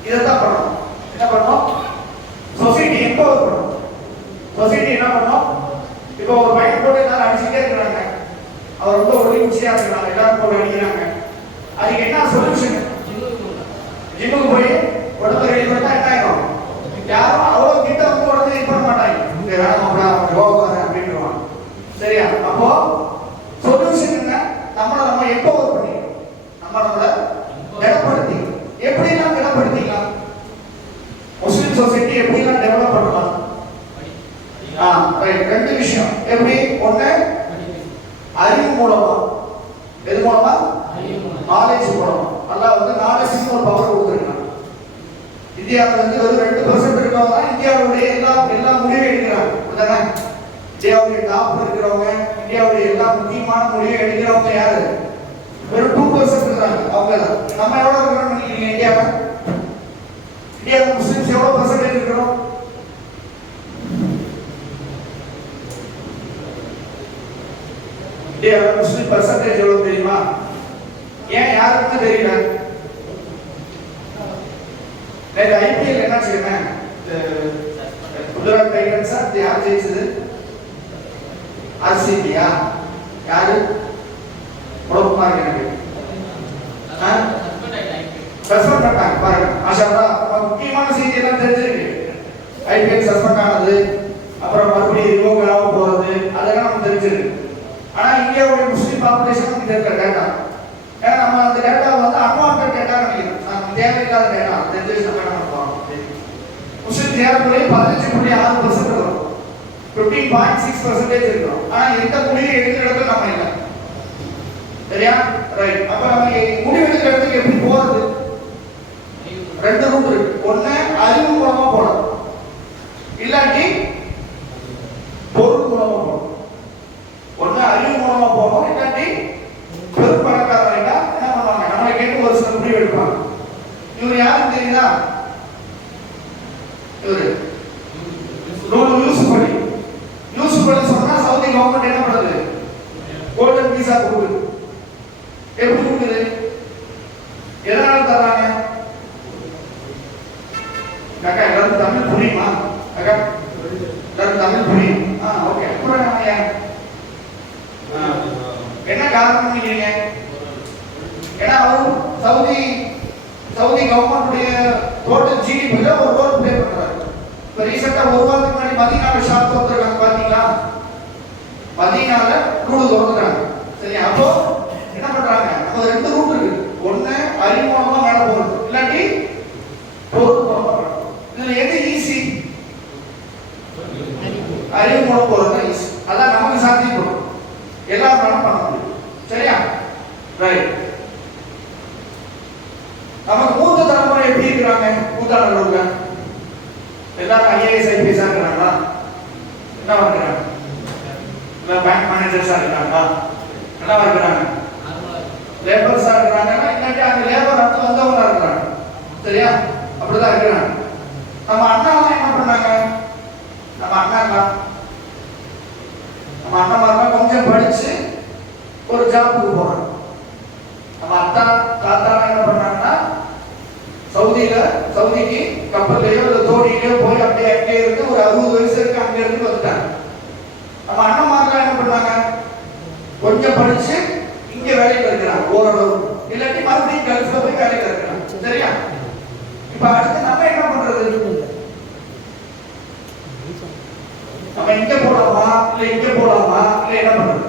இதைத்தான் பண்ணணும். என்ன பண்ணணும்? சொசைட்டி எம்பவர் பண்ணணும். சொசைட்டி என்ன பண்ணணும்? இப்போ ஒரு பையன் போட்டு எல்லாரும் அடிச்சுட்டே இருக்கிறாங்க. அவர் ரொம்ப ஒளிமுச்சியா இருக்கிறாங்க, எல்லாரும் போட்டு அடிக்கிறாங்க. அதுக்கு என்ன சொல்யூஷன்? ஜிம்முக்கு போய் உடம்பு ரெடி பண்ணா என்ன ஆயிடும்? யாரும் அவ்வளவு கிட்ட வந்து உடனே இது பண்ண மாட்டாங்க. இந்த வேலை யோகா அப்படின்னுவாங்க. சரியா? அப்போ சொல்யூஷன் என்ன? நம்ம எம்பவர் பண்ணிக்கணும். நம்மள திடப்படுத்தி எப்படிலாம் திடப்படுத்திக்கலாம்? முஸ்லிம் சொசைட்டி எப்படிலாம் டெவலப் பண்ணலாம்? ரைட். 2 விஷயம். எப்படி? ஒண்ணு அறிவு மூலமா. எது மூலமா? நாலேஜ் மூலமா. அல்லாஹ் வந்து நாலேஜ்க்கு ஒரு பவர் கொடுத்திருக்கான். இந்தியாவுல வந்து ஒரு 2% இருக்கவங்க தான் இந்தியாவுடைய எல்லா முடிவும் எடுக்கிறாங்க. அப்படிதானே? இந்தியாவுடைய டாப்ல இருக்கிறவங்க, இந்தியாவுடைய எல்லா முக்கியமான முடிவும் எடுக்கிறவங்க யாரு? வெறும் 2% இருக்காங்க. அவங்க தான். நம்ம எவ்வளவு இருக்கிறோம் நினைக்கிறீங்க? இந்தியாவுல முஸ்லிம்ஸ் எவ்வளவு பர்சன்டேஜ் இருக்கிறோம்? இந்தியாவுல முஸ்லிம் பர்சன்டேஜ் எவ்வளவு தெரியுமா? ஏன் யாருக்கும் தெரியல? ஐபிஎல் என்ன செய்யணும்? குஜராத் டைட்டன்ஸா யார் ஜெயிச்சது? ஆர்சிபியா? யாரு? குழப்பமா இருக்கு. சஸ்பெண்ட் பண்ணாங்க பாருங்க. மாஷாஅல்லாஹ், முக்கியமான செய்தி எல்லாம் தெரிஞ்சிருக்கு. ஐபிஎல் சஸ்பெண்ட் ஆனது, அப்புறம் மறுபடியும் ரிவோக் ஆக போறது, அதெல்லாம் நமக்கு தெரிஞ்சிருக்கு. ஆனா இந்தியாவுடைய முஸ்லிம் பாப்புலேஷன் நமக்கு தெரியல டேட்டா. ஏன்னா நம்ம அந்த டேட்டா வந்து அன்வான்ட் டேட்டா நினைக்கிறோம். நமக்கு தேவையில்லாத டேட்டா தெரிஞ்சு நம்ம என்ன பண்ணுவோம்? முஸ்லிம் ஏறக்குறைய 15.6% இருக்கிறோம். 15.6% இருக்கிறோம். ஆனா எந்த முடிவு எடுக்கிற இடத்துல நம்ம இல்லை. சரியா? ரைட். அப்ப நம்ம முடிவு எடுக்கிற இடத்துக்கு எப்படி போறது? 2 ரூட் இருக்கு. ஒண்ணு அறிவு மூலமா போகலாம், இல்லாட்டி பொருள் மூலமா போகணும். ஒண்ணு அறிவு மூலமா போகணும், இல்லாட்டி பெரும் பணக்காரங்க என்ன பண்ணுவாங்க, நம்மளை கேட்டு ஒரு சில முடிவு எடுப்பாங்க. இவர் யாரும் தெரியுதா? இவரு யூசுப் அலி சொன்னா சவுதி கவர்மெண்ட் என்ன பண்ணுது? கோல்டன் விசா கொடுக்குது. எப்படி கொடுக்குது? எதனால தர்றாங்க? காக்கா எல்லாரும் தமிழ் புரியுமா? காக்கா எல்லாரும் தமிழ் புரியும். ஓகே. அப்புறம் என்ன காரணம் நினைக்கிறீங்க? ஏன்னா அவர் சவுதி கவர்மெண்டுடைய டோட்டல் ஜிடிபில ஒரு ரோல் பிளே பண்றாரு. இப்ப ரீசெண்டா ஒரு வாரத்துக்கு முன்னாடி மதீனால ஷாப் திறந்துருக்காங்க பாத்தீங்களா? மதீனால ரூட் திறந்துறாங்க. சரி, அப்போ என்ன பண்றாங்க? அப்ப ரெண்டு ரூட் இருக்கு. ஒண்ணு அறிவு மூலமா மேல போறது, இல்லாட்டி பொருள் மூலமா போறது. இதுல எது ஈஸி? அறிவு மூலம் போறது ஈஸி. அதான் நமக்கு சாத்தியப்படும், எல்லாரும் பண்ண முடியும். சரியா? ரைட். நமக்கு மூத்த தலைமுறை எப்படி இருக்கிறாங்க? மூத்தாளர்கள்ல எல்லாரும் ஐஏஎஸ் ஐபிஎஸ் இருக்கிறாங்களா? என்ன இருக்கிறாங்க? பேங்க் மேனேஜர்ஸா இருக்காங்களா? என்ன இருக்கிறாங்க? லேபர்ஸா இருக்கிறாங்கன்னா இல்லாட்டி அங்க லேபர் அடுத்து வந்தவங்களா இருக்கிறாங்க. சரியா? அப்படிதான் இருக்கிறாங்க. நம்ம அண்ணாலாம் என்ன பண்ணாங்க? நம்ம அண்ணாமாரெல்லாம் கொஞ்சம் படிச்சு ஒரு ஜாபுக்கு போறாங்க. நம்ம அத்தா தாத்தாலாம் என்ன பண்ணாங்கன்னா சவுதிக்கு கப்பல்லையோ இல்லை தோணியிலையோ போய் அப்படியே இருந்து ஒரு 60 வயசு இருக்கு அங்க இருந்து வந்துட்டாங்க. நம்ம அண்ணன்மாரெல்லாம் என்ன பண்ணாங்க? கொஞ்சம் படிச்சு இங்க வேலைக்கு இருக்கிறாங்க ஓரளவு, இல்லாட்டி மறுபடியும் கல்ஃப்ல போய் வேலைக்கு இருக்கிறாங்க. சரியா? இப்ப அடுத்து நம்ம என்ன பண்றது? நம்ம இங்க போலாமா இல்ல இங்க போலாமா இல்ல என்ன பண்றது?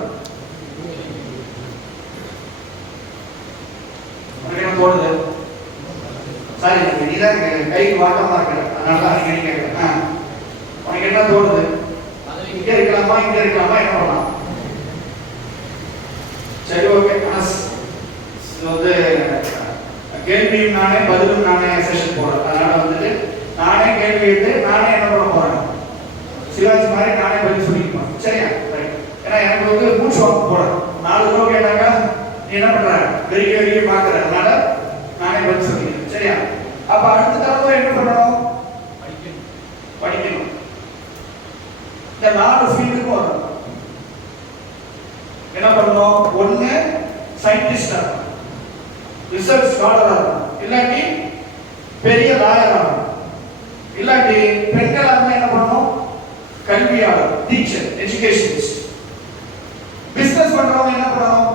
என்ன தோணுது? சாரி, நீதான் கைக்கு வாட்டமா இருக்கிற, அதனால நீங்க கேட்கிறேன். உனக்கு என்ன தோணுது? இங்க இருக்கலாமா இங்க இருக்கலாமா என்ன பண்ணலாம்? சரி, ஓகே. இது வந்து கேள்வியும் நானே பதிலும் நானே செஷன் போறேன். அதனால வந்துட்டு நானே கேள்வி கேட்டு நானே என்ன பண்ண போறேன்? சிவாஜி மாதிரி நானே பதில் சொல்லிக்குவேன். சரியா? ஏன்னா எனக்கு வந்து மூச்சு வாங்க போறேன். 4 ரூபா கேட்டாக்கா நீ என்ன பண்ற? பெரிய பாக்குற, அதனால நானே பதில் சொல்லிக்கிறேன். சரியா? அப்ப அடுத்த தலைமுறை என்ன பண்ணணும்? படிக்கணும். இந்த 4 ஃபீல்டுக்கும் வரணும். என்ன பண்ணணும்? ஒண்ணு சயின்டிஸ்டா, ரிசர்ச் ஸ்காலரா, இல்லாட்டி பெரிய லாயரா, இல்லாட்டி பெண்களா இருந்தா என்ன பண்ணணும்? கல்வியாளர், டீச்சர், எஜுகேஷனிஸ்ட். பிசினஸ் பண்றவங்க என்ன பண்ணணும்?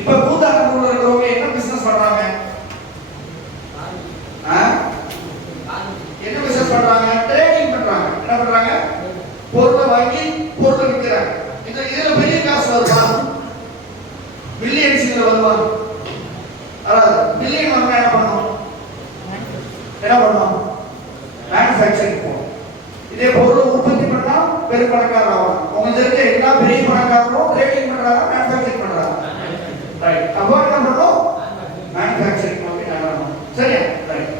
இப்ப கூத்தாண்டூர்ல இருக்கிறவங்க என்ன பிசினஸ் பண்றாங்க? என்ன பிசினஸ் பண்றாங்க? ட்ரேடிங் பண்றாங்க. என்ன பண்றாங்க? பொருளை வாங்கி பொருளை விற்கிறாங்க. இதுல பெரிய காசு வருமா? பில்லியன்ஸ் இதுல வருமா? அதாவது பில்லியன் வந்தா என்ன பண்ணணும்? மேனுஃபேக்சரிங் போகணும். இதே பொருளை உற்பத்தி பண்ணா பெரும் பணக்காரர் ஆகணும். உங்களுக்கு தெரிஞ்ச எல்லா பெரிய பணக்காரரும் ட்ரேடிங் பண்றாங்க, மேனுஃபேக்சரிங் பண்றாங்க. ரைட். அப்போ என்ன பண்ணணும்? மேனுஃபேக்சரிங் நோக்கி நகரணும். சரியா? ரைட்.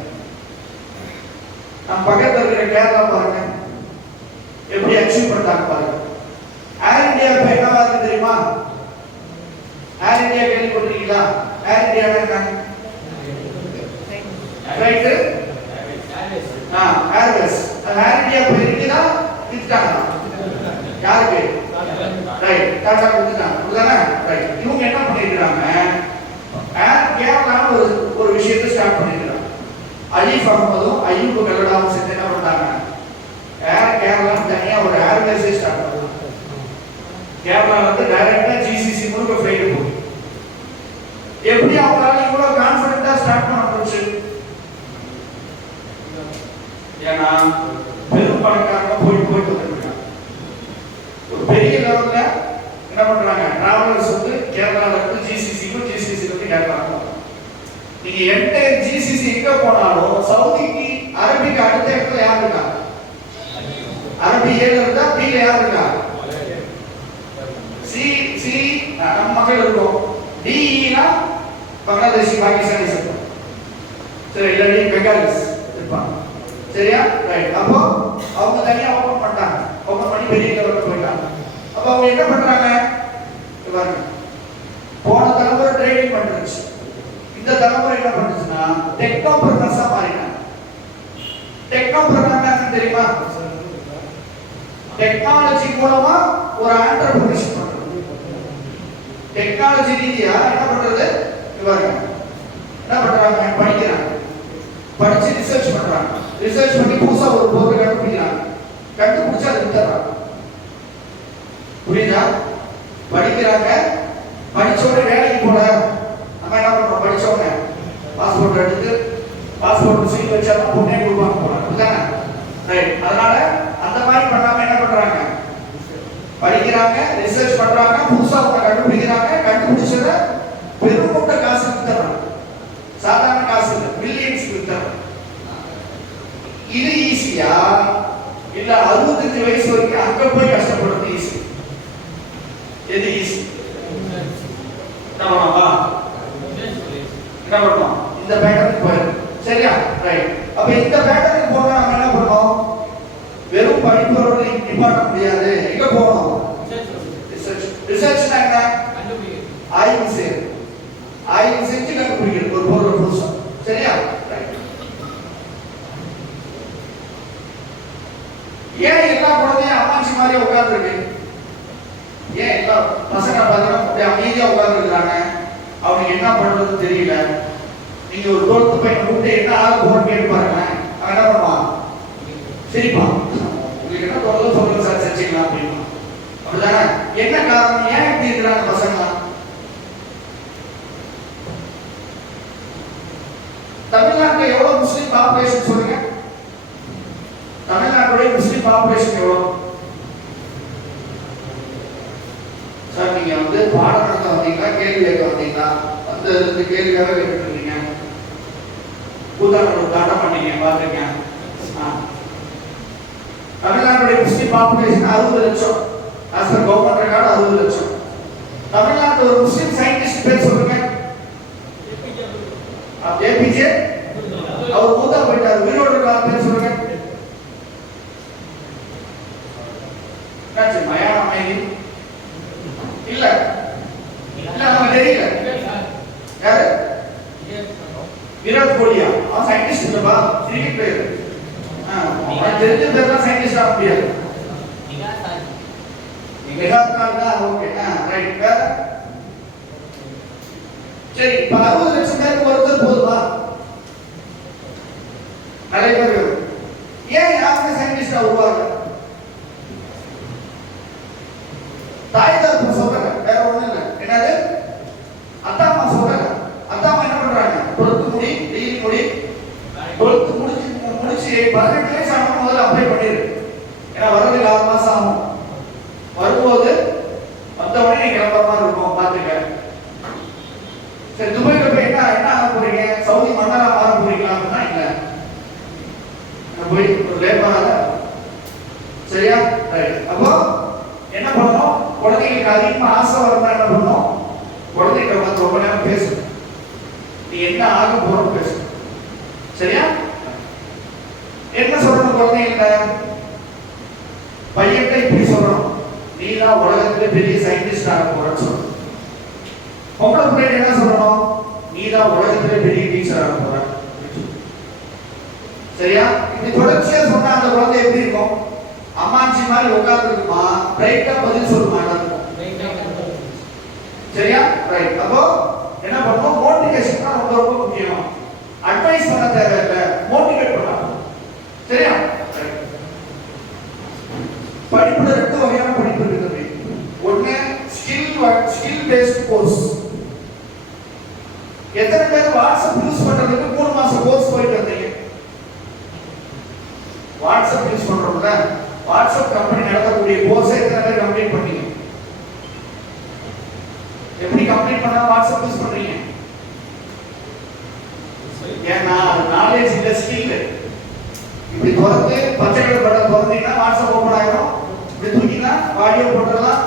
நம்ம பக்கத்துல இருக்கிற கேரளா பாருங்க, எப்படி அச்சீவ் பண்ணிட்டாங்க பாருங்க. ஏர் இந்தியா இப்ப என்னவா இருக்கு தெரியுமா? ஏர் இந்தியா கேள்விப்பட்டிருக்கீங்களா? ஏர் இந்தியா என்ன? ரைட். ஏர்வேஸ். ஏர் இந்தியா இப்ப இருக்குதா? வித்துட்டாங்க. யாருக்கு? ரைட். டாடா வித்துட்டாங்க. புரியுதானே? ரைட். இவங்க என்ன பண்ணிருக்காங்க? ஏர் கேரளான்னு ஒரு விஷயத்தை ஸ்டார்ட் பண்ணிருக்காங்க. அலீஃப் அஹ்மதும் அய்யூப் கல்லடாவும் சேர்ந்து என்ன பண்ணாங்க? ஏர் கேரளா தனியா ஒரு ஏர்வேஸை ஸ்டார்ட் பண்ணாங்க. கேரளா வந்து டைரக்டா ஜிசிசி முழுக்க ஃப்ளைட் போகுது. எப்படி அவங்களால இவ்வளவு கான்ஃபிடென்ட்டா ஸ்டார்ட் பண்ண முடிச்சு? ஏன்னா பெரும் பணக்காரங்க போயிட்டு வந்துருக்காங்க. ஒரு பெரிய லெவல்ல என்ன பண்றாங்க? டிராவலர்ஸ் வந்து கேரளால இருந்து ஜிசிசிக்கு, ஜிசிசி இருந்து கேரளா போறாங்க. நீங்க என்டையர் ஜிசிசி எங்க போனாலும் சவுதிக்கு அரபிக்கு அடுத்த இடத்துல யார் இருக்கா? அரபி ஏல இருந்தா பில யார் இருக்கா? சி நம்ம மக்கள் இருக்கோம். டிஇனா பங்களாதேஷி, பாகிஸ்தானி சொல்றோம். சரி, இல்லாட்டி பெங்காலிஸ், இருப்பாங்க. சரியா? ரைட். அப்போ அவங்க தனியா ஓபன் பண்ணிட்டாங்க. ஓபன் பண்ணி பெரிய லெவல்ல போயிட்டாங்க. அப்போ அவங்க என்ன பண்றாங்க பாருங்க, போன தலைமுறை ட்ரேடிங் பண்ணிருச்சு, இந்த தலைமுறை என்ன பண்ணுச்சுன்னா டெக்னோபிரனர்ஸா மாறினாங்க. டெக்னோபிரனர் தெரியுமா? டெக்னாலஜி மூலமா ஒரு ஆண்டர்பிரினர்ஷிப் பண்றது. டெக்னாலஜி ரீதியா என்ன பண்றது பாருங்க, என்ன பண்றாங்க, படிக்கிறாங்க, படிச்சு ரிசர்ச் பண்றாங்க, ரிசர்ச் பண்ணி புதுசா ஒரு பொருளை கண்டுபிடிக்கிறாங்க, கண்டுபிடிச்சு அதை வித்துறாங்க. புரியுதா? படிக்கிறாங்க, படிச்சோட வேலைக்கு போல நம்ம என்ன பண்றோம், படிச்சோங்க பாஸ்போர்ட் எடுத்து பாஸ்போர்ட் சீல் வச்சாலும் பொண்ணே கொடுப்பாங்க போல, அப்படிதானே? ரைட். அதனால அந்த மாதிரி பண்ணாம என்ன பண்றாங்க, படிக்கிறாங்க, ரிசர்ச் பண்றாங்க, புதுசா ஒண்ணு கண்டுபிடிக்கிறாங்க, கண்டுபிடிச்சத பெருமூட்ட காசு வித்துறாங்க. சாதாரண காசு இல்ல, மில்லியன்ஸ் வித்துறாங்க. இது ஈஸியா இல்ல 65 வயசு வரைக்கும் அங்க போய் கஷ்டப்படுறது ஈஸி? எது ஈஸி? என்ன பண்ணணும், இந்த பேட்டர்னுக்கு போயிடும். சரியா? ரைட். அப்ப இந்த பேட்டர்னுக்கு போனா நம்ம என்ன பண்ணணும், வெறும் படிப்போட நிப்பாட்ட முடியாது. எங்க போகணும்? ரிசர்ச். ரிசர்ச்னா என்ன? ஆய்வு செய்யறது, ஆய்வு செஞ்சு கண்டுபிடிக்கிறது ஒரு பொருள் புதுசா. சரியா? ரைட். ஏன் எல்லா குழந்தையும் அம்மாச்சி மாதிரியே உட்கார்ந்துருக்கு? ஏன் எல்லா பசங்க பார்த்தீங்கன்னா அமைதியா உட்கார்ந்துருக்காங்க, அவனுக்கு என்ன பண்றதுன்னு தெரியல. நீங்க ஒரு 12th பையனை கூப்பிட்டு என்ன ஆக போறன்னு கேட்டு பாருங்க, அவன் என்ன பண்ணுவான்? சிரிப்பான். உங்களுக்கு என்ன தோணுதோ சொல்லுங்க சார், செஞ்சுக்கலாம் அப்படின்னு. அப்படிதானே? என்ன காரணம், ஏன் இப்படி இருக்கிறாங்க பசங்க? தமிழ்நாட்டில் எவ்வளவு முஸ்லிம் பாப்புலேஷன் சொல்லுங்க? தமிழ்நாட்டுடைய முஸ்லிம் பாப்புலேஷன் எவ்வளவு? சார் நீங்க வந்து பாடம் நடத்த வந்தீங்களா, கேள்வி கேட்க வந்தீங்களா? வந்து இந்த கேள்வியாவே கேட்டுட்டு இருக்கீங்க. கூத்தாண்டோட தாட்டம் பண்ணீங்க, பாத்துருக்கேன். தமிழ்நாட்டுடைய முஸ்லிம் பாப்புலேஷன் 60 லட்சம். ஆஸ் பர் கவர்மெண்ட் ரெக்கார்டு 60 லட்சம். தமிழ்நாட்டுல ஒரு முஸ்லிம் சயின்டிஸ்ட் பேர் சொல்லுங்க. ஏபிஜே அவர் மூத்தா போயிட்டார், உயிரோடு இருக்கார், பேர் சொல்லுங்க. மயான அமைதி இல்ல இல்ல நமக்கு தெரியல. யாரு? விராட் கோலியா? அவன் சயின்டிஸ்ட் இல்லப்பா, கிரிக்கெட் பிளேயர். தெரிஞ்ச பேர் தான் சயின்டிஸ்ட் ஆக முடியாது. விராட் தான். Okay, right. வேற? சரி, இப்ப 60 லட்சம் பேருக்கு ஒருத்தர் போதுமா? நிறைய பேர். ஏன் யாருமே சயின்டிஸ்டா உருவாங்க? தாய் தகப்பன் சொல்றாங்க, வேற ஒண்ணும் இல்ல. என்னது? அத்தா அம்மா சொல்றாங்க. அத்தா அம்மா என்ன பண்றாங்க, 12th முடி, டிகிரி முடி, 12th முடிச்சு 18 வயசு ஆன முதல்ல அப்ளை பண்ணிரு. ஏன்னா வரதுக்கு 6 மாசம் ஆகும். வரும்போது வந்த உடனே நீங்க கிளம்புற மாதிரி இருக்கும், பாத்துக்க. சரி, துபாய்ல போய் என்ன ஆக போறீங்க, சவுதி மன்னரா மாற போறீங்களா அப்படின்னா இல்ல, போய் ஒரு லேபரா. சரியா? ரைட். அப்போ என்ன பண்ணணும், குழந்தைங்களுக்கு அதிகமா ஆசை வரணும், என்ன பண்ணணும், குழந்தைகிட்ட வந்து ரொம்ப நேரம் பேசணும். நீ என்ன ஆக போறோம் பேசு. சரியா? என்ன சொல்லணும் குழந்தைகிட்ட? பையன்கிட்ட இப்படி சொல்லணும், நீ தான் உலகத்துல பெரிய சயின்டிஸ்ட் ஆக போறன்னு சொல்லணும். பொம்பளை பிள்ளை என்ன சொல்லணும், நீ தான் உலகத்துல பெரிய டீச்சர் ஆக போற. சரியா? இப்படி தொடர்ச்சியா சொன்னா அந்த குழந்தை எப்படி இருக்கும்? அம்மாச்சி மாதிரி உட்கார்ந்துருக்குமா, ரைட்டா பதில் சொல்லுமா? சரியா? ரைட். அப்போ என்ன பண்ணணும், மோட்டிவேஷன் தான் ரொம்ப ரொம்ப முக்கியம். அட்வைஸ் பண்ண தேவையில்லை, மோட்டிவேட் பண்ணலாம். சரியா? படிப்புல 2 வகையான படிப்பு இருக்குது. ஒண்ணு ஸ்கில் பேஸ்ட் கோர்ஸ். எத்தனை பேர் வாட்ஸ்அப் யூஸ் பண்றதுக்கு 3 மாசம் கோர்ஸ் போயிட்டு வந்தீங்க? வாட்ஸ்அப் யூஸ் பண்றோம்ல, வாட்ஸ்அப் கம்பெனி நடத்தக்கூடிய கோர்ஸ் எத்தனை பேர் கம்ப்ளீட் பண்ணீங்க? எப்படி கம்ப்ளீட் பண்ணா வாட்ஸ்அப் யூஸ் பண்றீங்க? ஏன்னா அது நாலேஜ் இல்ல, ஸ்கில். இப்படி திறந்து பச்சை கலர் பட்டன் திறந்தீங்கன்னா வாட்ஸ்அப் ஓபன் ஆயிடும். இப்படி தூக்கினா ஆடியோ போட்டுடலாம்,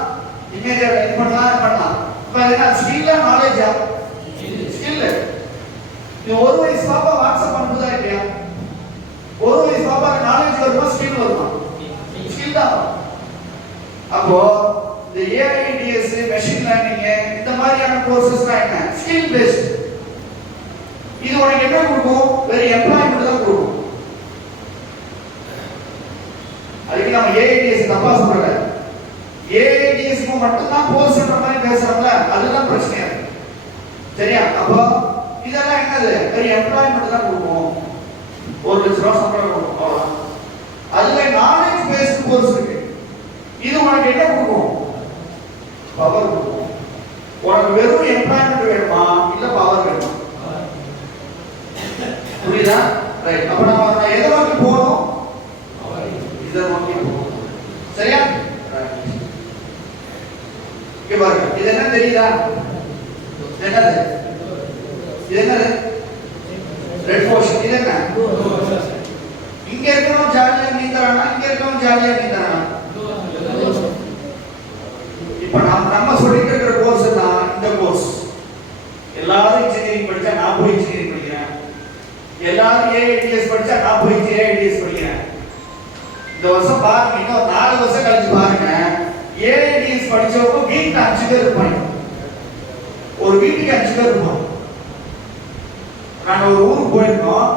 இமேஜ் எடிட் பண்ணலாம். இப்போ என்ன ஸ்கில்லா நாலேஜா? ஸ்கில். இது 1 வயசு பாப்பா வாட்ஸ்அப் அனுப்புதா இல்லையா? நாலேஜ் வருமா ஸ்கில் வருமா? ஸ்கில் தான். அப்போ இந்த ஏஐடிஎஸ் மெஷின் லேர்னிங் இந்த மாதிரியான கோர்சஸ்லாம் என்ன? Skill paste. இது உனக்கு என்ன கொடுக்கும்? வேற எம்ப்ளாய்மெண்ட் தான் கொடுக்கும். அதுக்கு நம்ம ஏஐடிஎஸ் தப்பா சொல்றல. ஏஐடிஎஸ் மட்டும் தான் கோர்ஸ்ன்ற மாதிரி பேசுறோம்ல, அதுதான் பிரச்சனை. சரியா? அப்போ இதெல்லாம் என்னது? வேற எம்ப்ளாய்மெண்ட் தான் கொடுக்கும். 1 லட்சம் ரூபாய் சம்பளம் கொடுக்கும், அவ்வளவுதான். அதுல நாலேஜ் பேஸ்ட் கோர்ஸ் இருக்கு. இது உனக்கு என்ன கொடுக்கும்? பவர் கொடுக்கும். உனக்கு வெறும் எம்ப்ளாய்மெண்ட் வேணுமா இல்ல பவர் வேணுமா? புரியுதா? ரைட். அப்ப நம்ம எதை நோக்கி போகணும்? இதை நோக்கி போகணும். சரியா? இங்க பாருங்க, இது என்ன தெரியுதா? என்னது? இது என்னது? Red portion. இது என்ன? இங்க இருக்கணும் ஜாலியா நீந்தறானா, இங்க இருக்கணும் ஜாலியா நீந்தறானா? இப்ப நம்ம சொல்லிட்டு இருக்கிற கோர்ஸ் தான் இந்த கோர்ஸ். எல்லாரும் இன்ஜினியரிங் படிச்சா நான் போய் இன்ஜினியரிங் படிக்கிறேன். எல்லாரும் ஏஐடிஎஸ் படிச்சா நான் போய் ஏஐடிஎஸ் படிக்கிறேன். இந்த வருஷம் பாருங்க, இன்னும் 4 வருஷம் கழிச்சு பாருங்க, ஏஐடிஎஸ் படிச்சவங்க வீட்டுல 5 பேர் இருப்பாங்க. ஒரு வீட்டுக்கு 5 பேர் இருப்பாங்க. நாங்க ஒரு ஊருக்கு போயிருந்தோம்.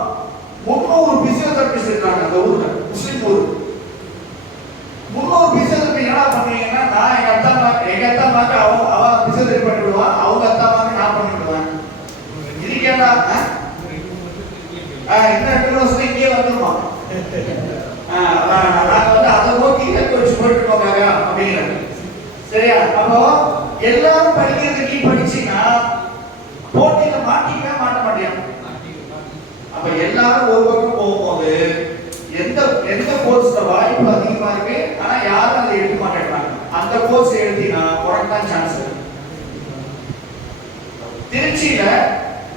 300 பிசியோதெரபிஸ்ட் இருக்காங்க அந்த ஊர்ல, முஸ்லிம் ஊர். 300 பிசியோதெரபி என்ன பண்ணுவீங்கன்னா, நான் எங்க அத்தா மாக்கு அவ பிசியோதெரபி பண்ணிவிடுவான், அவங்க அத்தா மாக்கு நான் பண்ணிவிடுவேன். இது கேட்டா இன்னும் 2 வருஷம் இங்கே வந்துருமா? நாங்க வந்து அதை நோக்கி வச்சு போயிட்டு இருக்கோம் அப்படிங்கிற. சரியா? அப்போ எல்லாரும் படிக்கிறது நீ படிச்சீங்கன்னா போட்டியில மாட்டிக்கவே மாட்ட மாட்டேன். அப்ப எல்லாரும் ஒரு பக்கம் போகும்போது எந்த கோர்ஸ்ல வாய்ப்பு அதிகமா இருக்கு, ஆனா யாரும் அதை எடுக்க மாட்டேங்கிறாங்க, அந்த கோர்ஸ் எழுதினா உனக்கு தான் சான்ஸ். திருச்சியில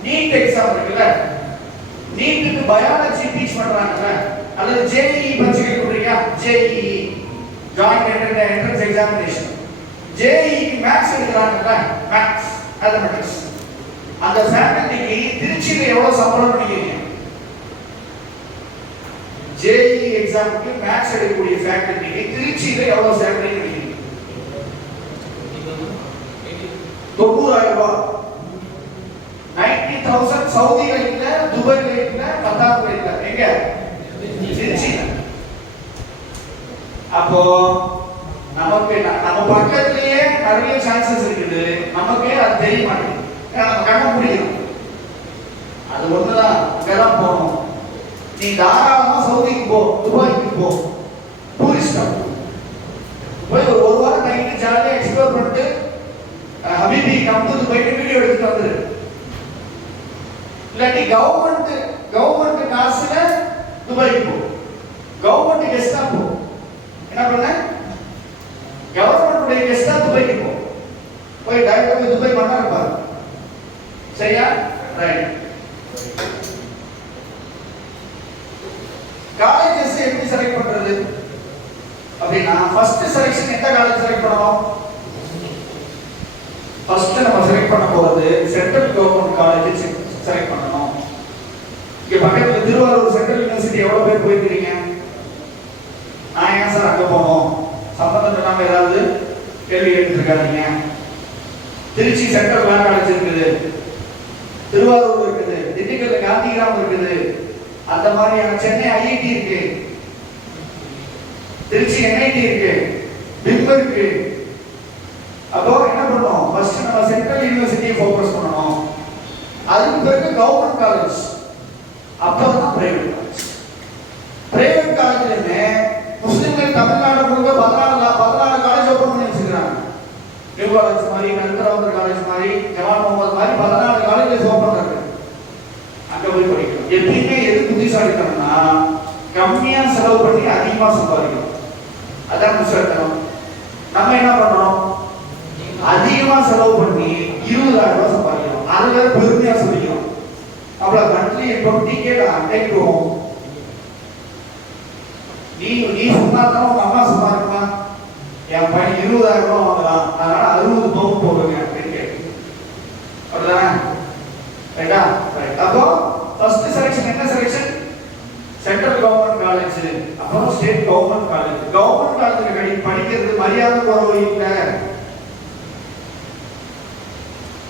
நீட் எக்ஸாம் இருக்குல்ல, நீட்டுக்கு பயாலஜி டீச் பண்றாங்கல்ல, அல்லது ஜேஇஇ படிச்சுக்க போறீங்க, JEE joint entrance examination, JEE maths எடுக்கறாங்கல்ல, மேத்ஸ் மேத்தமேட்டிக்ஸ், அந்த ஃபேக்கல்டிக்கு திருச்சியில எவ்வளவு சம்பளம் பண்ணிக்கிறீங்க? ஜேஇஇ எக்ஸாமுக்கு மேத்ஸ் எடுக்கக்கூடிய ஃபேக்கல்டிக்கு திருச்சியில எவ்வளவு சேலரி கிடைக்குது? 90000 ரூபாய். 90,000 சவுதில இல்ல, துபாய்ல இல்ல, கத்தார்ல இல்ல, எங்க? திருச்சியில. அப்போ நமக்கு நம்ம பக்கத்துலயே நிறைய சான்சஸ் இருக்குது, நமக்கே அது தெரிய மாட்டேங்குது. நம்ம கண்ண முடியும். அது ஒண்ணுதான், இங்கெல்லாம் போகணும். நீ தாராளமா சவுதிக்கு போ, துபாய்க்கு போ, டூரிஸ்டா போய் ஒரு வாரம் நைட்டு ஜாலியா எக்ஸ்ப்ளோர் பண்ணிட்டு ஹபீபி கம்பூர் போயிட்டு வீடியோ எடுத்துட்டு வந்துரு. இல்லாட்டி கவர்மெண்ட் காசுல துபாய்க்கு போ, கவர்மெண்ட் கெஸ்டா போ. என்ன பண்ண? கவர்மெண்ட் கெஸ்டா துபாய்க்கு போ, போய் டைரக்டா போய் துபாய் பண்ணா இருப்பாரு. சரியா? ரைட். காலேஜஸ் எப்படி செலக்ட் பண்றது அப்படின்னா, ஃபர்ஸ்ட் செலக்ஷன் எந்த காலேஜ் செலக்ட் பண்ணணும்? ஃபர்ஸ்ட் நம்ம செலக்ட் பண்ண போறது சென்ட்ரல் கவர்மெண்ட் காலேஜ் செலக்ட் பண்ணணும். இங்க பக்கத்துல திருவாரூர் சென்ட்ரல் யுனிவர்சிட்டி எவ்வளவு பேர் போயிருக்கீங்க? நான் ஏன் சார் அங்க போனோம், சம்பந்தம் இல்லாம ஏதாவது கேள்வி கேட்டுருக்காதீங்க. திருச்சி சென்ட்ரல் லா காலேஜ் இருக்குது, திருவாரூர் இருக்குது, திண்டுக்கல்ல காந்திகிராம் இருக்குது, அந்த மாதிரியான சென்னை ஐஐடி இருக்கு, திருச்சி என்ஐடி இருக்கு, பிம் இருக்கு. அப்போ என்ன பண்ணணும்? ஃபர்ஸ்ட் நம்ம சென்ட்ரல் யூனிவர்சிட்டியை ஃபோக்கஸ் பண்ணணும். அதுக்கு பிறகு கவர்மெண்ட் காலேஜ், அப்புறம் பிரைவேட் காலேஜ். பிரைவேட் காலேஜ்லயுமே முஸ்லிம்கள் தமிழ்நாடு முழுக்க 14 காலேஜ் ஓபன் பண்ணி வச்சிருக்காங்க. நியூ காலேஜ் மாதிரி, நல்கராமர் காலேஜ் மாதிரி, ஜவான் முகமது மாதிரி 14 காலேஜ் ஓபன் இருக்கு. அங்க போய் படிக்கணும். எப்பயுமே எது புத்திசாலித்தனம்னா, கம்மியா செலவு பண்ணி அதிகமா சம்பாதிக்கணும். அதான் புத்திசாலித்தனம். நம்ம என்ன பண்றோம்? அதிகமா செலவு பண்ணி 20,000 ரூபாய் சம்பாதிக்கணும். அது வேற பெருமையா சொல்லிக்கணும். அவ்வளவு மந்த்லி 20K அடைக்கும். நீ சும்மா தான் உங்க அம்மா சும்மா இருக்குமா? என் பையன் 20,000 ரூபாய் வாங்கலாம், அதனால 60 பவுன் போடுங்க அப்படின்னு கேட்கு. அப்படிதானே? ரைட்டா? ரைட். அப்போ ஃபர்ஸ்ட் செலக்ஷன் என்ன செலக்ஷன்? சென்ட்ரல் கவர்மெண்ட் காலேஜ், அப்புறம் ஸ்டேட் கவர்மெண்ட் காலேஜ். கவர்மெண்ட் காலேஜ்ல படிக்கிறது மரியாதை குறைவு இல்லை.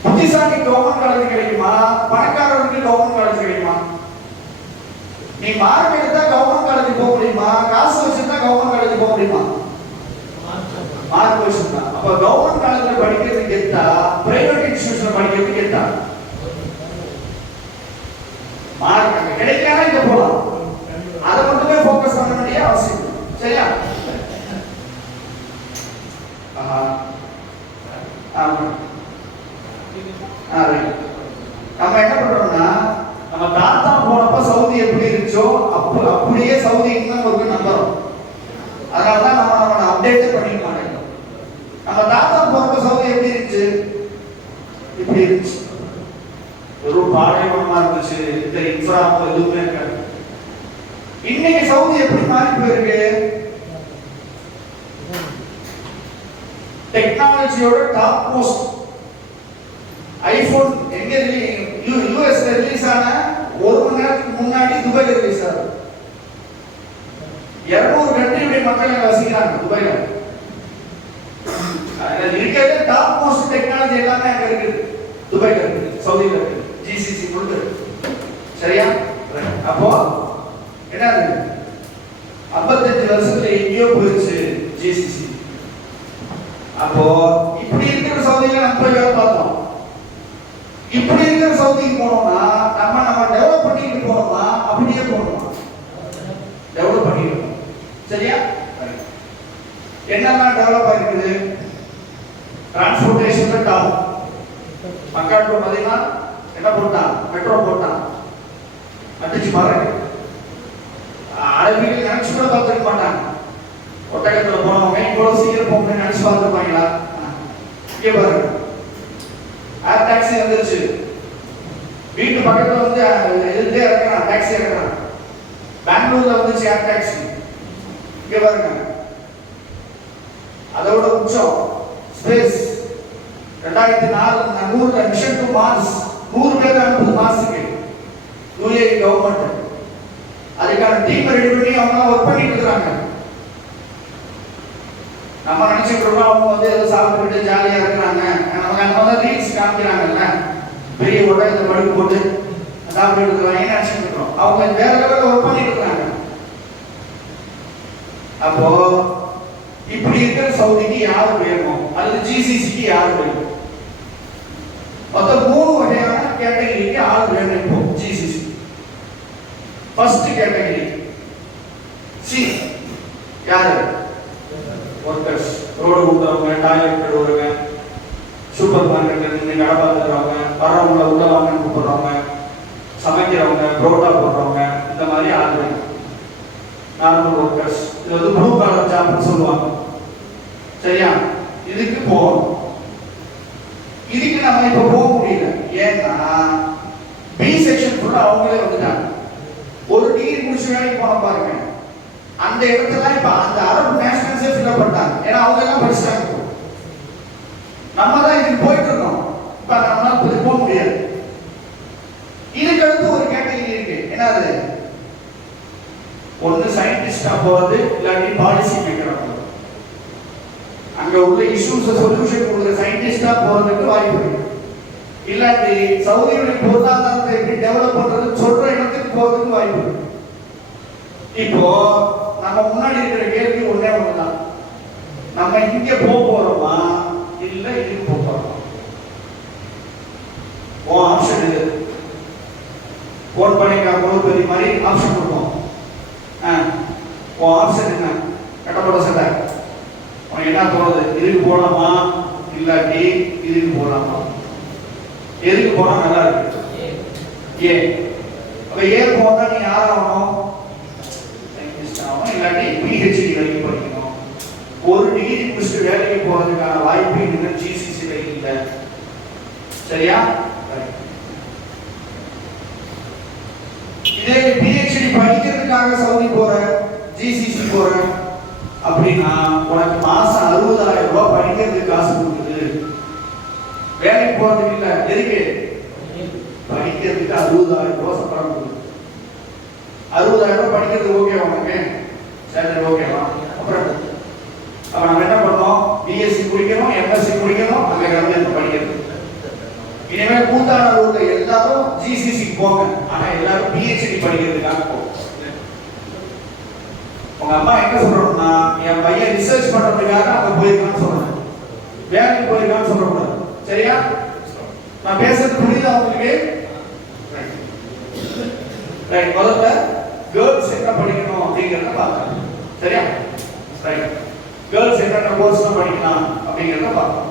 புத்திசாலி கவர்மெண்ட் காலேஜ் கிடைக்குமா? பணக்காரர்களுக்கு கவர்மெண்ட் காலேஜ் கிடைக்குமா? நீ மார்க் எடுத்தா கவர்மெண்ட் காலேஜ் போக முடியுமா? காசு வச்சிருந்தா கவர்மெண்ட் காலேஜ் போக முடியுமா? மார்க் வச்சிருந்தா. அப்ப கவர்மெண்ட் காலேஜ்ல படிக்கிறது கெத்தா, பிரைவேட் இன்ஸ்டிடியூஷன்ல படிக்கிறது கெத்தா? மார்க் அங்க கிடைக்காம இங்க போலாம். அதை மட்டுமே ஃபோக்கஸ் பண்ண வேண்டிய அவசியம் இல்லை. சரியா? நம்ம என்ன பண்றோம்னா, நம்ம தாத்தா போனப்ப சவுதி எப்படி இருந்துச்சோ அப்படியே சவுதி ஒரு நம்புறோம். அதனாலதான் நம்ம அப்டேட் பண்ணிக்க மாட்டேங்கிறோம். நம்ம தாத்தா போனப்ப சவுதி எப்படி இருந்துச்சு? இப்படி இருந்துச்சு. ஒரு பாலைவனமா இருந்துச்சு. இந்த இன்ஃப்ராமோ எதுவுமே இருக்காது. இன்னைக்கு சவுதி எப்படி மாறி போயிருக்கு? டெக்னாலஜியோட டாப் மோஸ்ட் ஐபோன் எங்க யூஎஸ் ரிலீஸ் ஆன 1 மணி நேரத்துக்கு முன்னாடி துபாயில ரிலீஸ் ஆகுது. 200 கண்ட்ரியுடைய மக்கள் வசிக்கிறாங்க துபாயில. இருக்கிறது டாப் மோஸ்ட் டெக்னாலஜி எல்லாமே அங்க இருக்கு. துபாயில இருக்கு, சவுதியில இருக்கு, ஜிசிசி முழுக்க. சரியா? அப்போ என்னது 55 வருஷத்துல எங்கேயோ போயிடுச்சு ஜிசிசி. அப்போ இப்படி இருக்கிற சவுதியில நம்ம போய் வேலை பார்த்தோம். இப்படி இருக்கிற சவுதிக்கு போனோம்னா நம்ம டெவலப் பண்ணிட்டு போனோமா? அப்படியே போகணுமா? டெவலப் பண்ணிட்டு. சரியா? என்னெல்லாம் டெவலப் ஆயிருக்குது? டிரான்ஸ்போர்டேஷன்ல டாப். மக்கள் பாத்தீங்கன்னா என்ன போட்டான்? மெட்ரோ போட்டான். அடிச்சு பாருங்க. அரபிகள் நினைச்சு கூட பார்த்துக்க மாட்டாங்க. ஒட்டகத்துல போனவங்க இவ்வளவு சீக்கிரம் போகணும்னு நினைச்சு பார்த்துருப்பாங்களா? இங்கே பாருங்க, ஏர் டாக்ஸி வந்துருச்சு. வீட்டு பக்கத்துல வந்து இதுலயே இறக்குறான், டாக்ஸி இறக்குறான். பெங்களூர்ல வந்துச்சு ஏர் டாக்ஸி. இங்கே பாருங்க, அதோட உச்சம் ஸ்பேஸ். 2004 மிஷன் டு மார்ஸ் 100 பேர் அனுப்புது மார்ஸுக்கு யுஏஇ கவர்மெண்ட். அதுக்கான டீம் ரெடி பண்ணி அவங்க ஒர்க் பண்ணிட்டு இருக்காங்க. நம்ம நினைச்சிட்டு இருக்கோம் அவங்க வந்து ஏதோ சாப்பிட்டுட்டு ஜாலியா இருக்கிறாங்க. நமக்கு அந்த மாதிரி ரீல்ஸ் காமிக்கிறாங்கல்ல, பெரிய ஒட்டகத்தை படுக்க போட்டு சாப்பிட்டு இருக்கிறாங்க நினைச்சிட்டு இருக்கோம். அவங்க வேற லெவலில் ஒர்க் பண்ணிட்டு இருக்காங்க. அப்போ இப்படி இருக்கிற சவுதிக்கு யாரு வேணும்? அல்லது ஜிசிசிக்கு யாரு வேணும்? மொத்தம் 3 வகையான கேட்டகரிக்கு ஆள் வேணும் இப்போ ஜிசிசி. ஃபர்ஸ்ட் கேட்டகரி சி யாரு? ஒர்க்கர்ஸ். ரோடு கொடுக்குறவங்க, டாய்லெட் கழுவுறவங்க, சூப்பர் மார்க்கெட்ல நின்று கடை பார்த்துக்கிறவங்க, வரவங்களை உள்ள வாங்கன்னு கூப்பிடுறவங்க, சமைக்கிறவங்க, புரோட்டா போடுறவங்க, இந்த மாதிரி ஆள் வேணும். Normal workers. இது வந்து ப்ளூ கலர் ஜாப்னு சொல்லுவாங்க. சரியா? இதுக்கு போகணும். இதுக்கு நம்ம இப்ப போக முடியல. ஏன்னா பி செக்ஷன் ஃபுல்லா அவங்களே வந்துட்டாங்க. ஒரு டிகிரி முடிச்சு வேலைக்கு போன பாருங்க, அந்த இடத்துல இப்ப அந்த அரபு நேஷனல்ஸே ஃபில் பண்ணிட்டாங்க. ஏன்னா அவங்க எல்லாம் படிச்சாங்க. நம்ம தான் இதுக்கு போயிட்டு இருக்கோம். இப்ப நம்மளால போக முடியாது. இதுக்கு அடுத்து ஒரு கேட்டகரி இருக்கு. என்னது? ஒன்னு சயின்டிஸ்டா போறது, இல்லாட்டி பாலிசி மேக்கரா போறது. அங்க உள்ள இஷ்யூஸ் சொல்யூஷன் கொடுக்குற சயின்டிஸ்டா போறதுக்கு வாய்ப்பு இருக்கு. இல்லாட்டி சவுதியுடைய பொருளாதாரத்தை எப்படி டெவலப் பண்றது சொல்ற இடத்துக்கு போறதுக்கு வாய்ப்பு இருக்கு. இப்போ நம்ம முன்னாடி இருக்கிற கேள்வி ஒண்ணே ஒண்ணுதான், நம்ம இங்க போறோமா இல்ல இதுக்கு போறோமா? ஆப்ஷன் இது. போன் பண்ணிக்கா பெரிய மாதிரி ஆப்ஷன் கொடுப்போம். ஆப்ஷன் என்ன? கட்டப்பட சட்டை. உனக்கு என்ன தோணுது? இதுக்கு போலாமா இல்லாட்டி இதுக்கு போலாமா? எதுக்கு போனா நல்லா இருக்கு? ஏ. அப்ப ஏ போனா நீ யார் ஆகணும்? சயின்டிஸ்ட் ஆகணும், இல்லாட்டி பிஹெச்டி வரைக்கும் படிக்கணும். ஒரு டிகிரி முடிச்சுட்டு வேலைக்கு போறதுக்கான வாய்ப்பு இந்த ஜிசிசில இல்லை. சரியா? இதே பிஹெச்டி படிக்கிறதுக்காக சவுதி போற, ஜிசிசி போற அப்படின்னா உனக்கு மாசம் 60,000 ரூபாய் படிக்கிறதுக்கு காசு கொடுக்குது. வேலைக்கு போறதுக்கு இல்ல. எதுக்கு? படிக்கிறதுக்கு 60,000 ரூபாய் சம்பளம் கொடுக்குது. 60,000 படிக்கிறது ஓகே உனக்கு சேலரி ஓகேவா? அப்புறம் அப்ப நம்ம என்ன பண்ணோம்? பிஎஸ்சி முடிக்கணும், எம்எஸ்சி முடிக்கணும், அங்க கிளம்பி படிக்கிறது. இனிமேல் கூத்தானூர்ல எல்லாரும் ஜிசிசி போங்க, ஆனா எல்லாரும் பிஹெச்டி படிக்கிறதுக்காக போகும். உங்க அம்மா என்ன சொல்றோம்னா, என் பையன் ரிசர்ச் பண்றதுக்காக அங்க போயிருக்கான்னு சொல்றேன், வேலைக்கு போயிருக்கான்னு சொல்லக்கூடாது. சரியா? நான் பேசுறது புரியுதா உங்களுக்கு? ரைட். முதல்ல கேர்ள்ஸ் என்ன படிக்கணும் அப்படிங்கறத பார்க்கலாம். சரியா? ரைட். கேர்ள்ஸ் என்ன கோர்ஸ் படிக்கலாம் அப்படிங்கறத பார்க்கலாம்.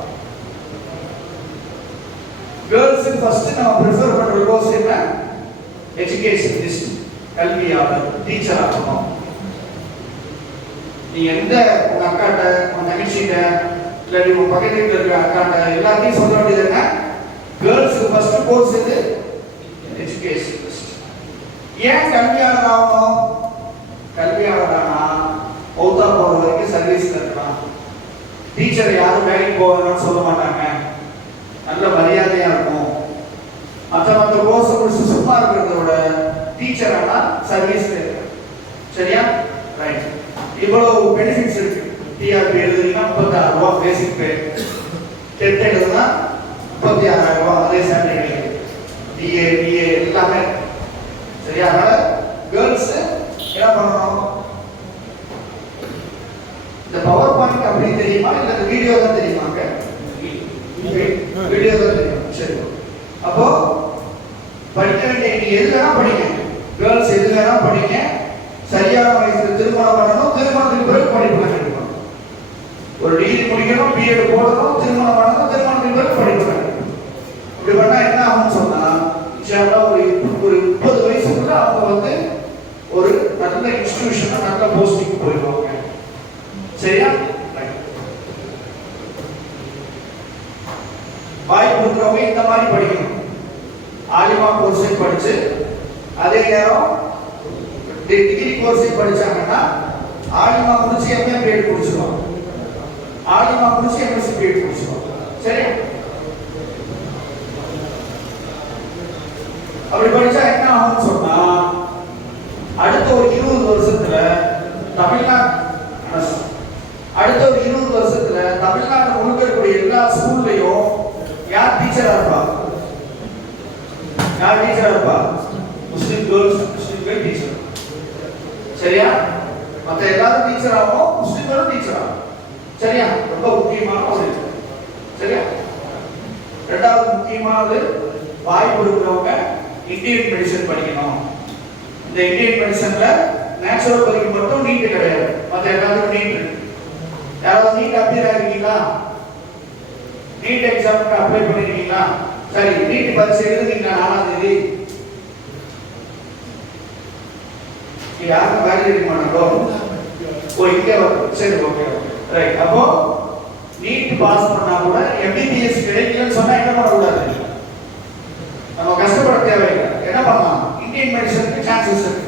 கேர்ள்ஸ் ஃபர்ஸ்ட் நம்ம பிரெஃபர் பண்ற கோர்ஸ் என்ன? எஜுகேஷனிஸ்ட், கல்வியாளர், டீச்சர் ஆகணும். நீ எந்த உங்க அக்காட்ட, உங்க தங்கச்சிட்ட, இல்லை உங்க பக்கத்துல இருக்க அக்காட்ட எல்லாத்தையும் சொல்ல வேண்டியது என்ன? கேர்ள்ஸ் ஃபர்ஸ்ட் கோர்ஸ் இது எஜுகேஷனிஸ்ட். ஏன் கல்வியாளர் ஆகணும்? கல்வியாளரானா பௌத்தா போற வரைக்கும் சர்வீஸ்ல இருக்கலாம். டீச்சர் யாரும் வேலைக்கு போகணும்னு சொல்ல மாட்டாங்க, நல்ல மரியாதையா இருக்கும். மற்ற கோர்ஸ் முடிச்சு சும்மா இருக்கிறதோட டீச்சர் ஆனா சர்வீஸ்ல இருக்கு. சரியா? ரைட். இவ்வளவு பெனிஃபிட்ஸ் இருக்கு. டிஆர்பி எழுதுறீங்கன்னா 36 ரூபாய் பேசிக் பே, டெட் எழுதுனா 36,000 ரூபாய் அதே சேலரி கிடைக்குது. டிஏ எல்லாமே. சரியா? அதனால கேர்ள்ஸ் என்ன பண்ணணும்? இந்த பவர் பாயிண்ட் அப்படி தெரியுமா இல்ல இந்த வீடியோ தான் தெரியுமாங்க? வீடியோ தான் தெரியும். சரி. அப்போ படிக்க வேண்டிய நீ எது வேணா படிங்க, கேர்ள்ஸ் எது வேணா படிங்க. சரியான வயசுல திருமணம் பண்ணணும், திருமணத்துக்கு பிறகு படிப்பு கண்டிப்பாங்க. ஒரு டிகிரி முடிக்கணும், பிஎட் போடணும், திருமணம் பண்ணணும், திருமணத்துக்கு பிறகு படிப்பு கண்டிப்பாங்க. இப்படி பண்ணா என்ன ஆகும்னு சொன்னா, ஒரு 30 வயசுக்குள்ள அவங்க ஒரு நல்ல இன்ஸ்டிடியூஷன் நல்ல போஸ்டிங் போயிடுவாங்க. சரியா? வாய்ப்பு இருக்கிறவங்க இந்த மாதிரி படிக்கணும். ஆலிமா கோர்ஸை படிச்சு அதே நேரம் டிகிரி கோர்ஸை படிச்சாங்கன்னா ஆலிமா முடிச்சு எம்ஏ பிஎட் முடிச்சிருவாங்க, ஆலிமா முடிச்சு எம்எஸ்சி பிஎட் முடிச்சிருவாங்க. சரியா? அப்படி படிச்சா என்ன ஆகும்னு சொன்னா, அடுத்த ஒரு 20 வருஷத்துல அடுத்த ஒரு 20 வருஷத்துல தமிழ்நாடு முழுக்க இருக்கக்கூடிய எல்லா ஸ்கூல்லையும் யார் டீச்சரா இருப்பா? யார் டீச்சரா இருப்பா? முஸ்லிம் கேர்ள்ஸ், முஸ்லிம் கேர்ள் டீச்சர். சரியா? மற்ற எல்லாரும் டீச்சர் ஆகும், முஸ்லிம்களும் டீச்சர் ஆகும். சரியா? ரொம்ப முக்கியமான ஒரு. சரியா? ரெண்டாவது முக்கியமானது, வாய்ப்பு இருக்கிறவங்க இந்தியன் மெடிசன் படிக்கணும். இந்த இந்தியன் மெடிசன்ல நேச்சுரோபதிக்கு மட்டும் நீட் கிடையாது, மற்ற எல்லாத்துக்கும் நீட் இருக்கு. யாராவது நீட் அப்ளை ஆகிருக்கீங்களா? நீட் எக்ஸாமுக்கு அப்ளை பண்ணிருக்கீங்களா? சரி, நீட் பரீட்சை எழுதுனீங்களா? 4ஆம் தேதி யாரும் வேலை இருக்க மாட்டாங்களோ? ஓ, இங்கே வரும். சரி, ஓகே ஓகே ரைட். அப்போ நீட் பாஸ் பண்ணா கூட எம்பிபிஎஸ் கிடைக்கலன்னு சொன்னா என்ன பண்ணக்கூடாது? நம்ம கஷ்டப்பட தேவையில்லை. என்ன பண்ணலாம்? இந்தியன் மெடிசனுக்கு சான்சஸ் இருக்கு.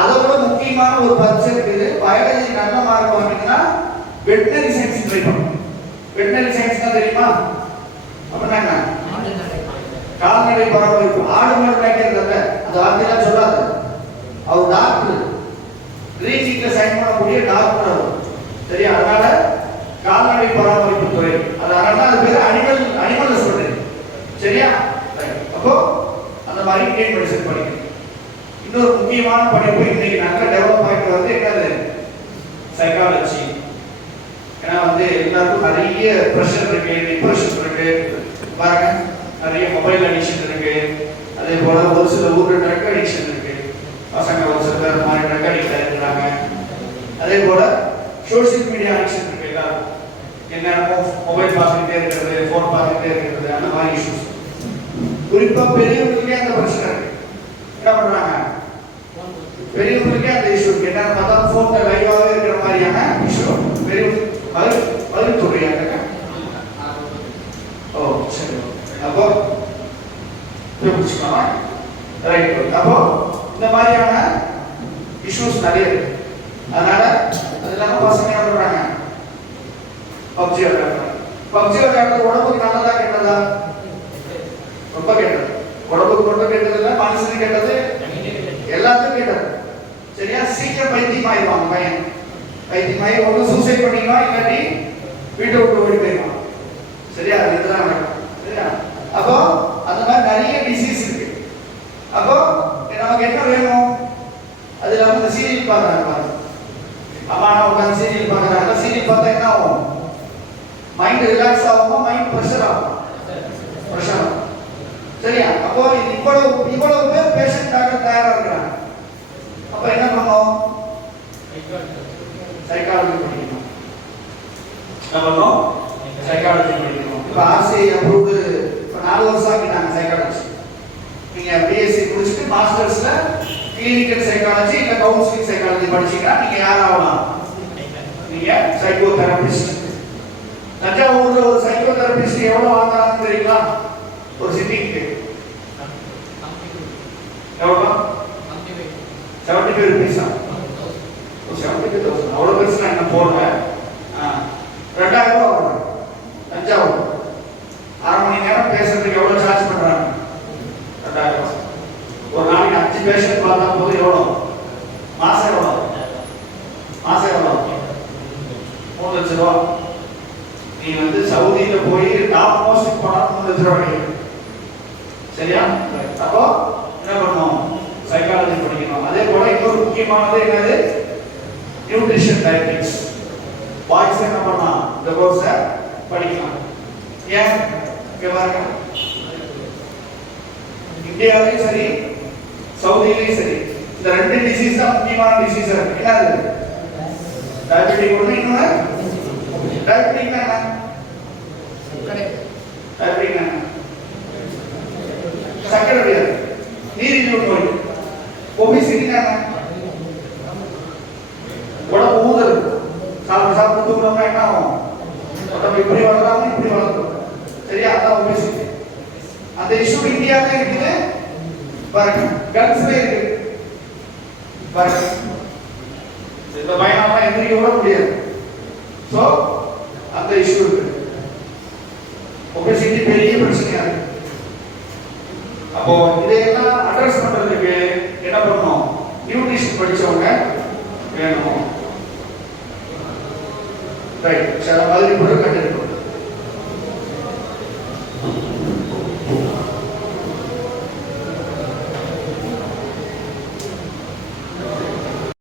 அதோட முக்கியமான ஒரு பரீட்சை இருக்குது. பயாலஜி நல்ல மார்க் வாங்கினா வெட்டனரி சயின்ஸ் ட்ரை பண்ணணும். வெட்டனரி சயின்ஸ்னா தெரியுமா? அப்படின்னா என்ன? கால்நடை பராமரிப்பு. ஆடு மாடு மேய்க்கிறது அந்த வார்த்தையெல்லாம் சொல்லாது. அவர் டாக்டர், ரீச்சிங்ல சைன் பண்ணக்கூடிய டாக்டர் அவர். சரியா? அதனால கால்நடை பராமரிப்பு துறை, அதனால அது பேர் அனிமல் சொல்றேன். சரியா? அப்போ அந்த மாதிரி இந்தியன் மெடிசன் படிக்கணும். இன்னொரு முக்கியமான படிப்பு இன்னைக்கு நல்ல டெவலப் ஆகிட்டு என்னது? சைக்காலஜி. ஏன்னா எல்லாருக்கும் நிறைய ப்ரெஷர் இருக்கு, டிப்ரெஷன் இருக்கு, பாருங்க நிறைய மொபைல் அடிக்ஷன் இருக்கு. அதே போல ஒரு சில ஊர்ல ட்ரக் அடிக்ஷன் இருக்கு. பசங்க ஒரு சில பேர் மாதிரி ட்ரக் அடிக்ட் ஆகிருக்கிறாங்க. அதே போல சோசியல் மீடியா அடிக்ஷன் இருக்கு. எல்லாரும் என்னென்னமோ மொபைல் பார்த்துக்கிட்டே இருக்கிறது, ஃபோன் பார்த்துக்கிட்டே இருக்கிறது, அந்த மாதிரி இஷ்யூஸ். குறிப்பா பெரியவங்களுக்கே அந்த பிரச்சனை இருக்கு. என்ன பண்றாங்க? பெரியவங்களுக்கே அந்த இஷ்யூ இருக்கு. என்ன பார்த்தா ஃபோன்ல லைவாவே இருக்கிற மாதிரியான இஷ்யூ பெரியவங்க பதில் சொல்றீங்க. ஓ சரி, அப்போ புரிஞ்சுக்கலாமா? ரைட். அப்போ இந்த மாதிரியான இஷ்யூஸ் நிறைய இருக்கு. அதனால அது இல்லாம பசங்க என்ன பண்றாங்க? பப்ஜி விளையாடுறாங்க. பப்ஜி விளையாடுறது உடம்புக்கு நல்லதா கெட்டதா? ரொம்ப கெட்டது. உடம்புக்கு மட்டும் கெட்டது இல்லை, மனசுக்கு கெட்டது, எல்லாத்துக்கும் கெட்டது. மாதிரி ஒன்று சூசைட் பண்ணிக்கலாம், இல்லாட்டி வீட்டை விட்டு ஓடி போயிடலாம். சரியா? அது இதுதான் நடக்கும். சரியா? அப்போ அந்த மாதிரி நிறைய டிசீஸ் இருக்கு. அப்போ நமக்கு என்ன வேணும்? அது இல்லாமல் இந்த சீரியல் பார்க்குறாங்க பாருங்க. அம்மா நான் உட்காந்து சீரியல் பார்க்குறாங்க. சீரியல் பார்த்தா என்ன ஆகும்? மைண்ட் ரிலாக்ஸ் ஆகுமா, மைண்ட் ப்ரெஷர் ஆகும்? ப்ரெஷர் ஆகும். சரியா? அப்போ இவ்வளவு பேர் பேஷண்ட்டாக தயாராக இருக்கிறாங்க. அப்போ என்ன பண்ணணும்? சைக்காலஜி படிக்கணும். என்ன பண்ணணும்? சைக்காலஜி படிக்கணும். இப்போ ஆர்சிஐ அப்ரூவ்டு இப்போ 4 வருஷம் ஆக்கிட்டாங்க சைக்காலஜி. நீங்கள் பிஎஸ்சி முடிச்சுட்டு மாஸ்டர்ஸில் கிளினிக்கல் சைக்காலஜி இல்லை கவுன்சிலிங் சைக்காலஜி படிச்சீங்கன்னா நீங்கள் யார் ஆகலாம்? நீங்கள் சைக்கோ தெரபிஸ்ட். தஞ்சாவூரில் ஒரு சைக்கோ தெரபிஸ்ட் எவ்வளோ வாங்குறாங்கன்னு தெரியுங்களா? ஒரு சிட்டிங்க்கு எவ்வளோ? 75 rupees. 75,000. அவ்வளோ பெருசு நான் என்ன போடுறேன். 2000 ரூபா வரும். தஞ்சாவூர் 1/2 மணி நேரம் பேசுறதுக்கு எவ்வளோ சார்ஜ் பண்ணுறாங்க? 2000. ஒரு நாளைக்கு 5 பேஷண்ட் பார்த்தா போது எவ்வளோ? மாசம் எவ்வளோ? மாசம் எவ்வளோ? 3 லட்சம் ரூபா. நீ வந்து சவுதியில் போய் டாப் மோஸ்ட் போனால் 3 லட்சம் ரூபா கிடைக்கும். சரியா? அப்போ என்ன பண்ணணும்? சைக்காலஜி படிக்கணும். அதே போல இன்னொரு முக்கியமானது என்னது? Nutrition dietetics. பாய்ஸ் என்ன பண்ணலாம்? இந்த கோர்ஸை படிக்கலாம். ஏன்? இங்க பாருங்க, இந்தியாவிலையும் சரி சவுதியிலையும் சரி இந்த 2 டிசீஸ் தான் முக்கியமான டிசீஸ் இருக்கு. என்னது? டயபெட்டிக் ஒன்று, இன்னொன்று டயபெட்டிக் என்ன? டயபெட்டிக் என்ன? சர்க்கரை வியாதி, நீரிழிவு நோய். ஒபிசிட்டி என்ன? உடம்பு ஊதல். சாப்பிட்டு தூங்கினோம்னா என்ன ஆகும்? உடம்பு இப்படி வளராம இப்படி வளர்க்கும். சரியா? அதான் ஒபிசிட்டி. அந்த இஷ்யூ இந்தியாவிலே இருக்குது பாருங்க, கல்ஃப்ல இருக்கு பாருங்க. இந்த பயணம்லாம் எந்திரிக்க கூட முடியாது. ஸோ அந்த இஷ்யூ இருக்கு. ஒபிசிட்டி பெரிய பிரச்சனையா இருக்கு. அப்போ இதையெல்லாம் அட்ரஸ் பண்றதுக்கு என்ன பண்ணணும்? நியூட்ரிஷன் படிச்சவங்க வேணும். ரைட். சில மாதிரி பொருள் கட்டிருக்கோம்.